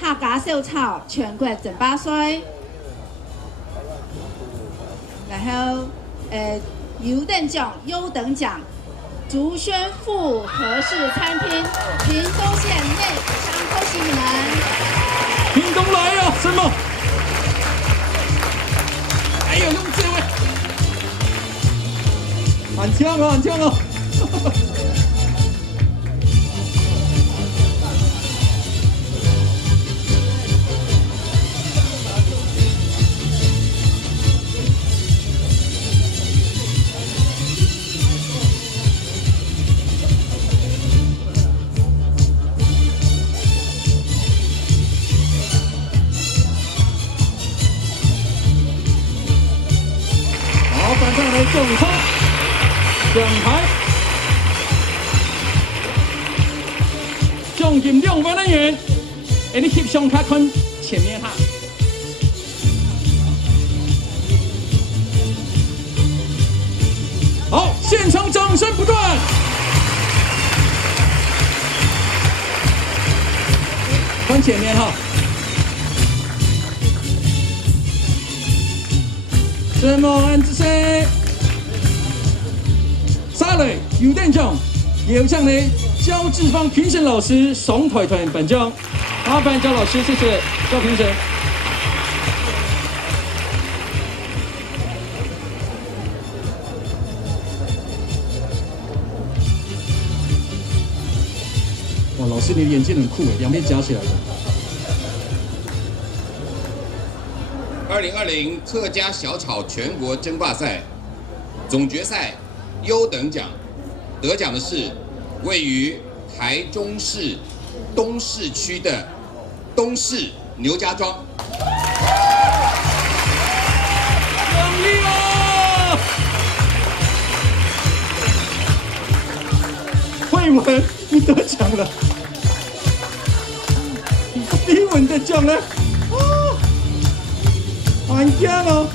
客家小草全国争霸赛，然后优等奖、竹轩富和式餐厅，屏东县内乡，恭喜你们！屏东来呀，什么？哎呦，用这位，很呛哦！总统奖牌，奖金2万元。你翕相卡看前面哈。好，现场掌声不断。看前面哈。什么安子谁？沙雷有点奖，有请你焦志芳评审老师送团颁奖。麻烦焦老师，谢谢焦评审。哇，老师你的眼镜很酷诶，两边夹起来的。2020客家小草全国争霸赛总决赛优等奖，得奖的是位于台中市东市区的东市牛家庄。奖励啊！慧文，你得奖了，李文的奖呢？很强哦！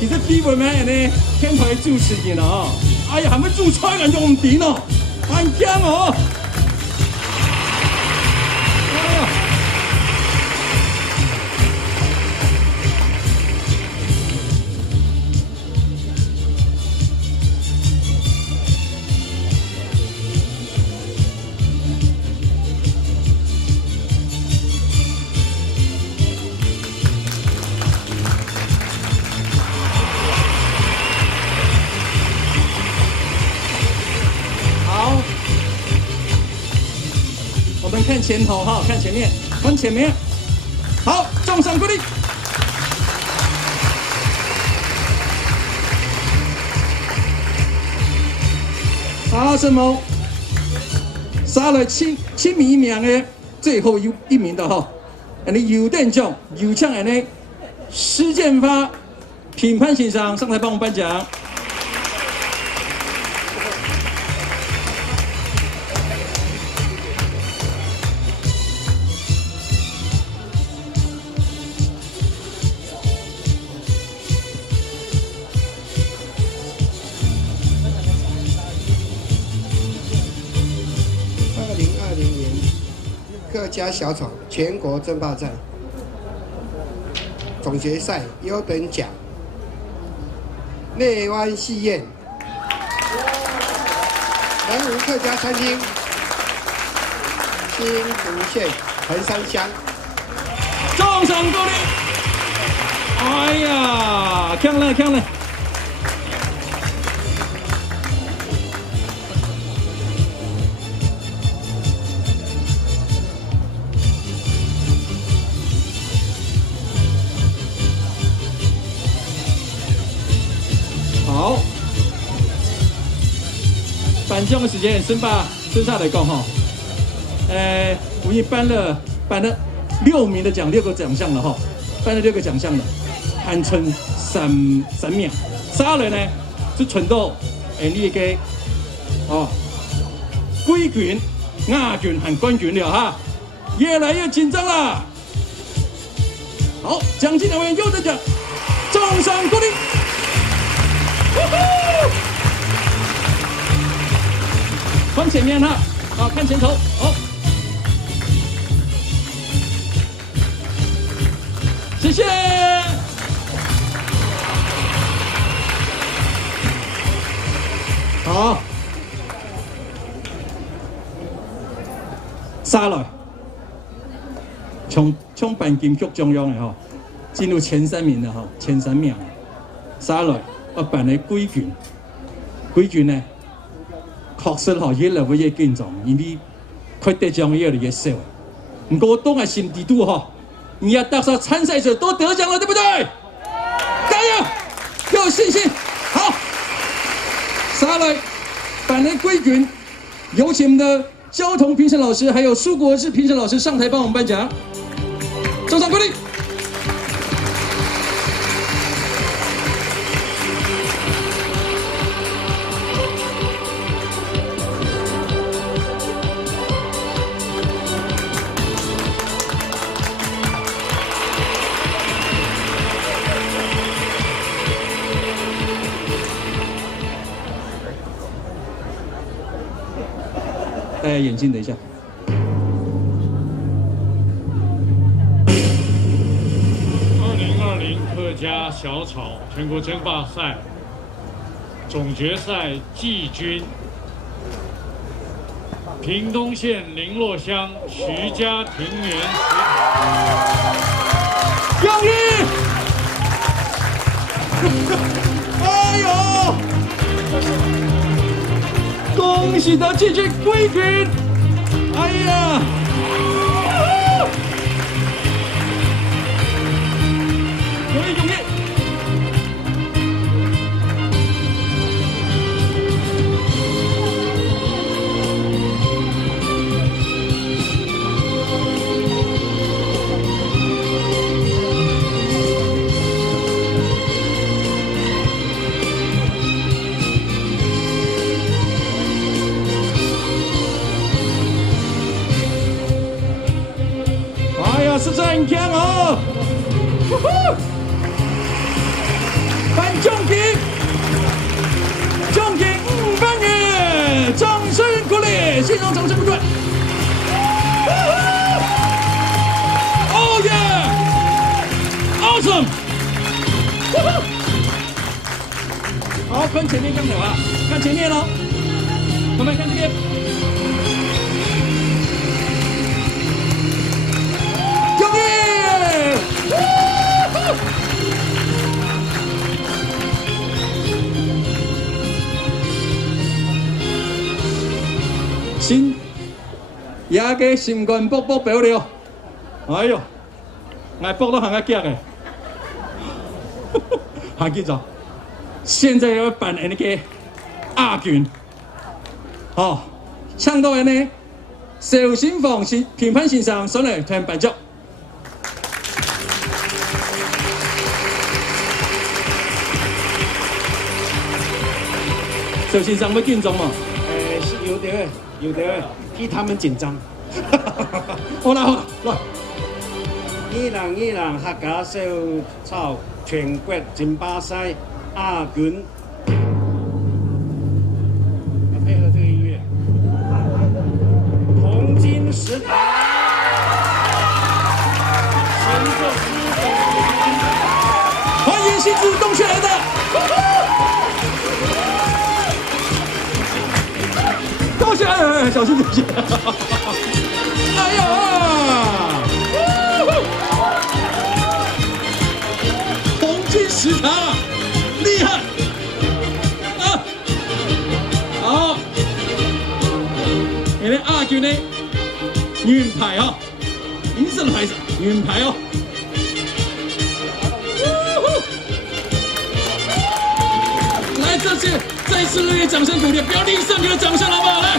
你这批文咩呢？天台主持人啊！哎呀，还没注册人就唔掂咯！很强哦！哎呀！好，我们看前头哈，看前面，看前面。好，掌声鼓励。阿什么？杀了7名的最后一名的哈，你有点奖，有奖的呢，施建发评判协商上台帮我们颁奖。客家小草全国争霸赛总决赛优等奖，内湾戏院、南湖客家餐厅、新竹县横山乡。掌声鼓励！哎呀，强了强了！好，颁奖的时间，先把剩下来讲哈。我已颁了6名的奖，6个奖项了哈，颁了6个奖项了，喊成三名，3人呢是传到你个哦季军、亚军和冠军了哈，越来越紧张了。好，奖金2位优等奖，掌声鼓励。看前面哈，好看前头，好，谢谢。好，下来，从颁金曲中央的哈，进入前3名的哈，前3名，下来。办的季军呢，确实哈越来越紧张，因为快得奖越来越少。不过都还心底度哈，你要到时候参赛者都得奖了，对不对？加油，有信心。好，下来办的季军，有请我们的交通评审老师还有苏国志评审老师上台帮我们颁奖，掌声鼓励。戴眼镜，等一下。2020客家小草全国争霸赛总决赛季军，屏东县林洛乡徐家庭园。杨毅，哎呦！恭喜他继续季军！哎呀！容易。实在很强哦！好，看前面刚好啊，看前面喽，我们看这边。用力！心，也个心肝卜卜表了。哎呦，我卜都行个脚的，还记住，现在要办那个亚军，哦，唱到的呢，邵新凤是评判先生上来听颁奖。邵先生要紧张嘛？是有的，替他们紧张。好啦，来。 2020客家小草全国争霸赛亚军，配合这个音乐，红金石堂，新作师欢迎新竹东区来的，恭喜！哎，小心点，小心！哎呀！ 石堂厉害啊！好，你的亚军呢？银牌啊，银色的牌子，银牌哦。来，这次再次热烈掌声鼓励，不要吝啬你的掌声，好不好？来，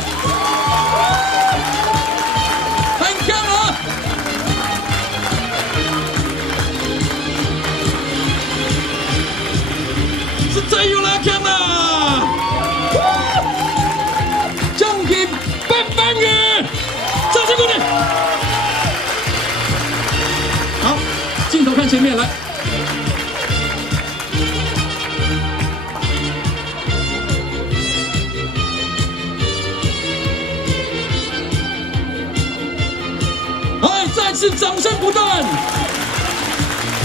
很强啊！ 真有拉强啦！奖金8万元，掌声鼓励！好，镜头看前面来。哎，再次掌声不断。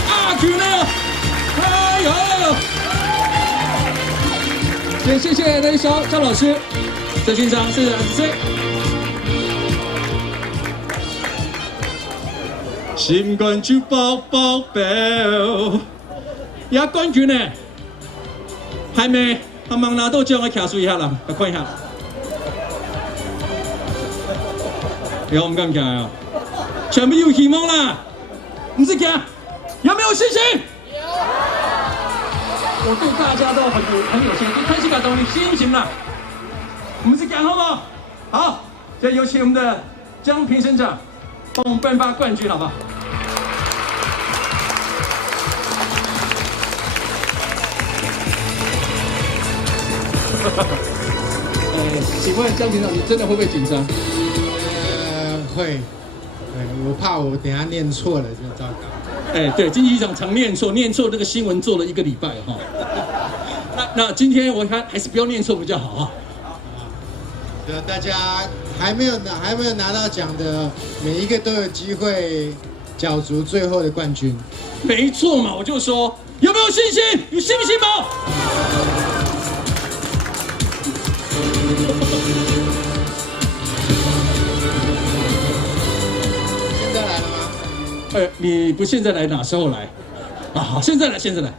亚军呢？哎呦！ 也谢谢雷小赵老师，郑先生是谁？心肝就爆爆表，也冠军呢？还没，他忙拿到奖来卡数一下啦，来看一下。你看我们刚刚啊，全部有希望啦，不是讲有没有信心？ 我对大家都很有信心，开始感动你信心了。我们是讲好不好？好，现在有请我们的江评审长帮我们颁发冠军，好不好？请问江评审长，你真的会不会紧张？会，我怕我等一下念错了就糟糕。 哎，对，经济长常念错这个新闻做了1个礼拜哈。那今天我看还是不要念错比较好啊。大家还没有拿到奖的，每一个都有机会角逐最后的冠军。没错嘛，我就说有没有信心？你信不信吗？现在来了吗？你不现在来，哪时候来？啊，好，现在来，现在来。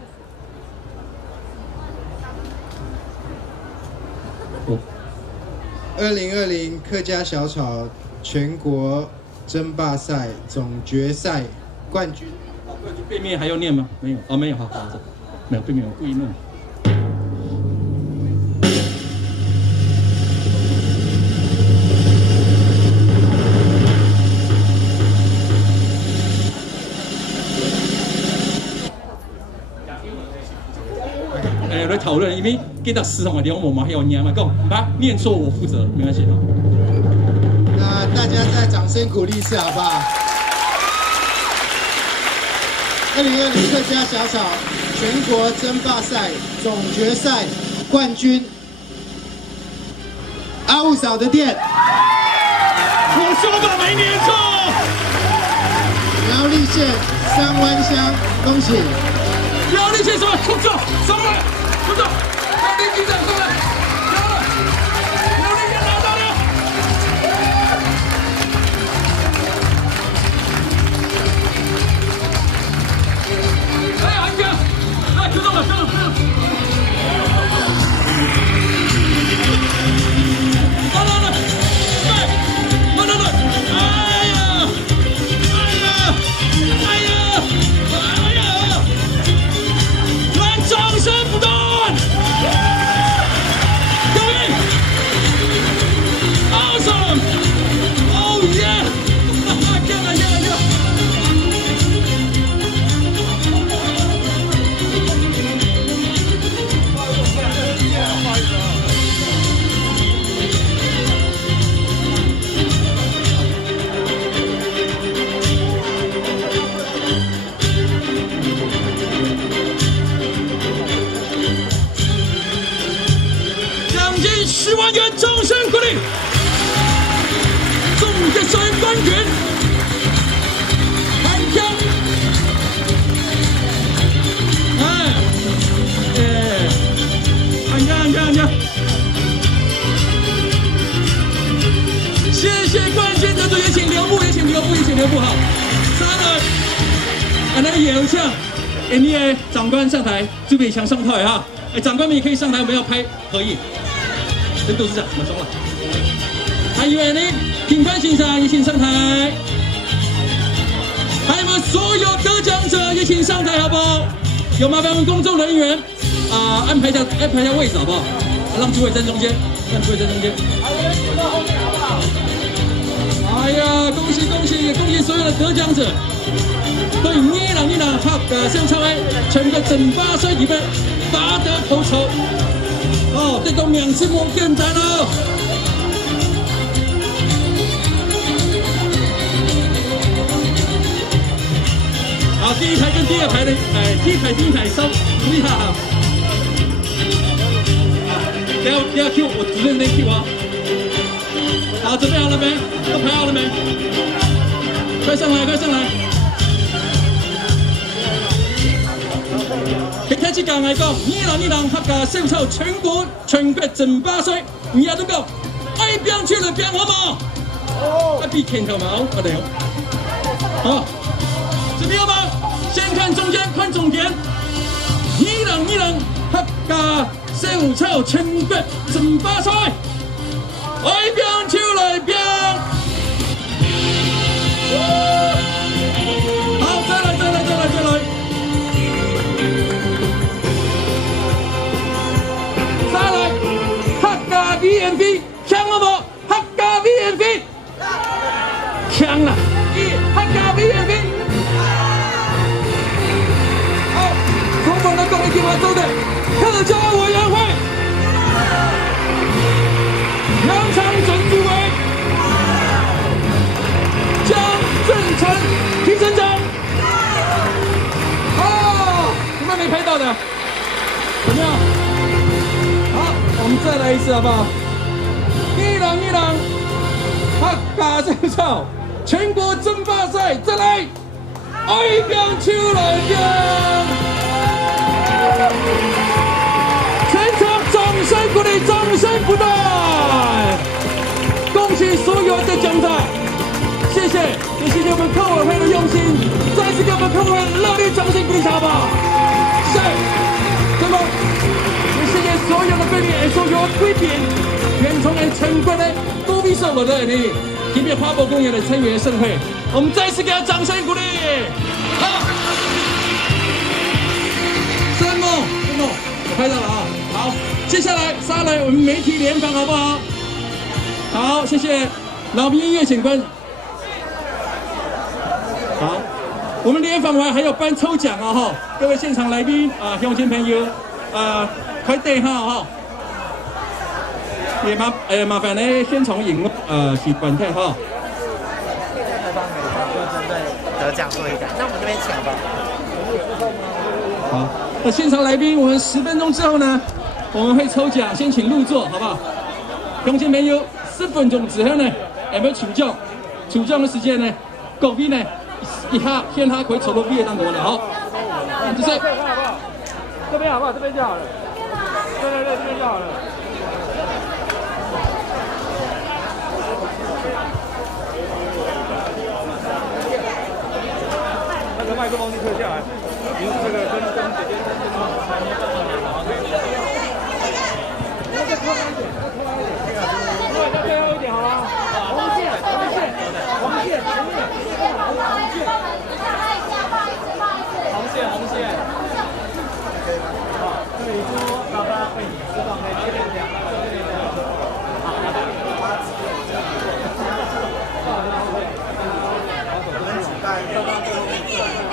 2020客家小草全国争霸赛总决赛冠军。背面还要念吗？没有，哦，没有，好，没有，背面我故意弄。来讨论，因为给他4行的两模嘛，还有念嘛，讲啊，念错我负责，没关系啊。那大家再掌声鼓励一次好不好？2020客家小草全国争霸赛总决赛冠军，阿雾嫂的店。我说吧，没念错。苗栗县三湾乡，恭喜。苗栗县什么？空中上来，空中，苗栗局长上来，苗栗县拿到了。哎，韩哥，来，就到了，就到了。10万元掌声鼓励！总决赛冠军韩江，韩江，谢谢冠军得主，也请留步，也请留步哈。3人，俺那也有请，你的长官上台，准备想上台哈。长官们也可以上台，我们要拍合影。跟董事长马上了，还有呢，评判先生也请上台，还有我们所有得奖者也请上台，好不好？有麻烦我们工作人员安排一下位置，好不好？让诸位在中间，哎呀，恭喜所有的得奖者！对呢人合相抽的全國爭霸賽裡面拔得頭籌，得到名次冇簡單咯。好，第一排跟第二排的，第一排稍厉害哈。不要 Q， 我主任在 Q 啊。好，准备好了没？都排好了没？快上來！其他之間嚟講，2020客家小丑全國爭霸賽，你也都講，愛邊去了邊好冇？好，比拳頭冇，我哋好，準備好嗎？先看中間，看重點。2020客家小丑全國爭霸賽，愛邊去了邊。好，再來。VNV 強了冇？客家 VNV 強了，客家 VNV。好，中國的公益計劃中的客家委員會，楊長正主委，江正成評審長。哦，你們沒拍到的，怎麼樣？我們再來一次好不好？2020客家小丑全國爭霸賽，再來，愛邊出來邊，全場掌聲鼓勵，掌聲不斷，恭喜所有的獎者，謝謝，也謝謝我們客委會的用心，再次給我們客委會熱烈掌聲鼓勵，好不好？謝謝，對嗎？所有的貴賓，所有的貴賓，全從全國的高比受我的你，今天花博公園的參與盛會，我們再次給他掌聲鼓勵。好，三夢，我拍到了啊。好，接下來上來我們媒體聯訪好不好？好，謝謝老兵音樂警官。好，我們聯訪完還有頒抽獎啊哈，各位現場來賓鄉親朋友快等下哈，也麻煩呢，先從熒幕是觀看哈。得獎說一下，那我們這邊請吧。好，那現場來賓，我們10分鐘之後呢，我們會抽獎，先請入座，好不好？鄉親朋友，10分鐘之後呢，我們抽獎的時間呢，各位呢，一下可以抽到畢業當中的，好，這是。好不好？这边就好了。对，这边就好了。那个麦克风就退下来，你这个跟姐姐再退后一点好吗？红线，前面，红线。好，这里说喇叭会释放在这边。好，拜拜。我们举办客家这个竞赛，今年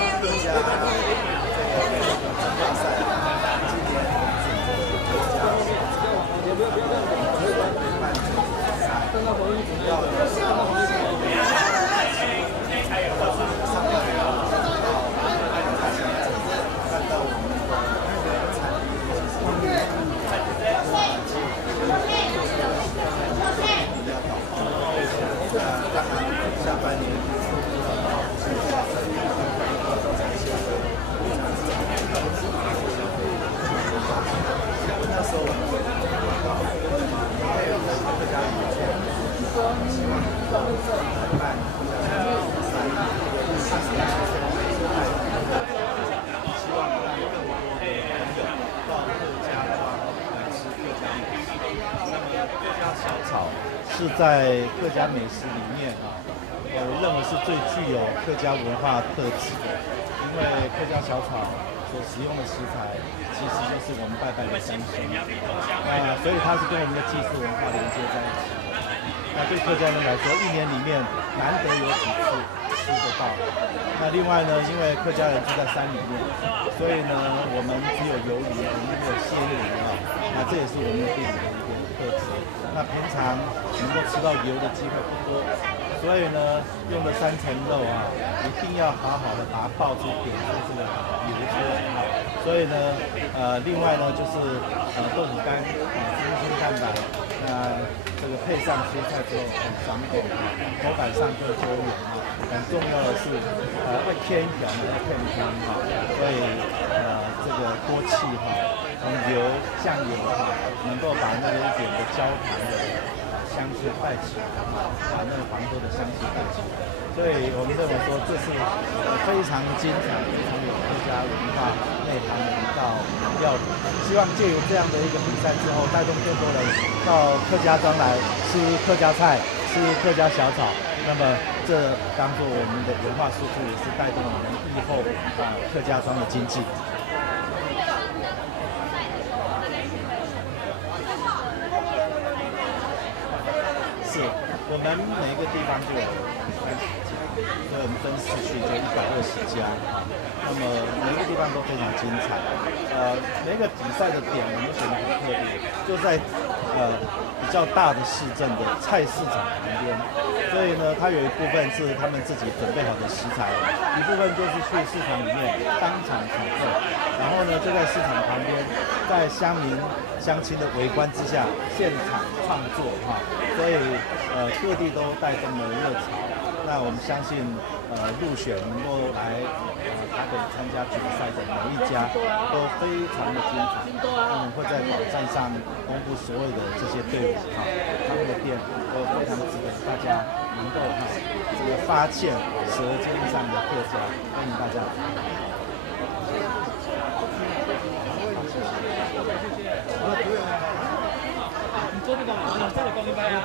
客下半年。那时候还有客家语言，希望办希望让更多的朋友到客家庄来吃客家美食。那么客家小炒是在客家美食里面我认为是最具有客家文化特质的，因为客家小炒所使用的食材，其实就是我们拜拜的香芹，所以它是跟我们的祭祀文化连接在一起。那对客家人来说，一年里面难得有几次吃得到。那另外呢，因为客家人住在山里面，所以呢，我们只有油梨，我们没有鲜梨那这也是我们店里的一点特质。那平常能够吃到油的机会不多。所以呢，用的3层肉一定要好好的把它爆出点出这个油出来所以呢，另外呢就是豆腐干中心蛋白，这个配上蔬菜之后很爽口，口感上更多元很重要的是会添一条呢要配汤所以这个多气从油酱油能够把那个一点的焦糖的香气带起来把那个黄豆的香气带起来，所以我们认为说这是非常精彩、非常有客家文化内涵的一道料理。希望借由这样的一个比赛之后，带动更多人到客家庄来吃客家菜、吃客家小炒。那么这当做我们的文化输出，也是带动我们以后客家庄的经济。是我们每一个地方就有30家，所以我们分市区就120家。那么每一个地方都非常精彩。每一个比赛的点我们选得很特别，就在比较大的市镇的菜市场旁边。所以呢，它有一部分是他们自己准备好的食材，一部分就是去市场里面当场采购，然后呢就在市场旁边，在乡民乡亲的围观之下现场创作所以各地都带动了热潮。那我们相信入选能够来台北参加比赛的每一家都非常的精彩。他们会在网站上公布所有的这些队伍他们的店都非常值得大家能够这个发现舌尖上的客家，欢迎大家。这个这个公平白你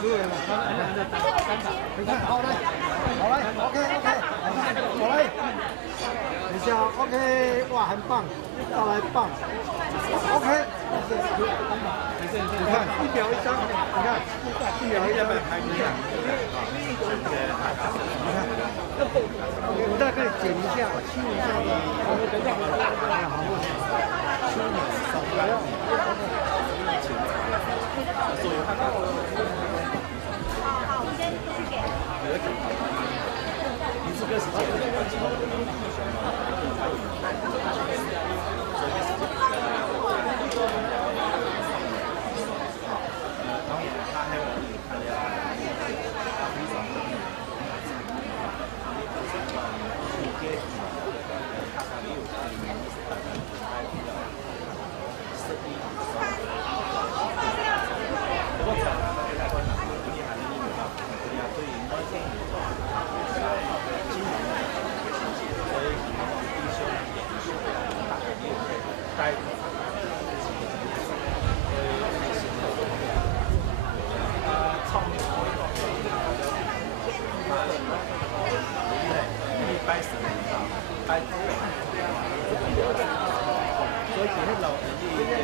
看，好来 ，OK， 我来，等一下 ，OK， 哇，很棒，再来棒 ，OK， 你看1秒1张，你看1秒1张，你看，我大概剪一下，清一下，发起，对，你摆什么啊？摆所以迄路你的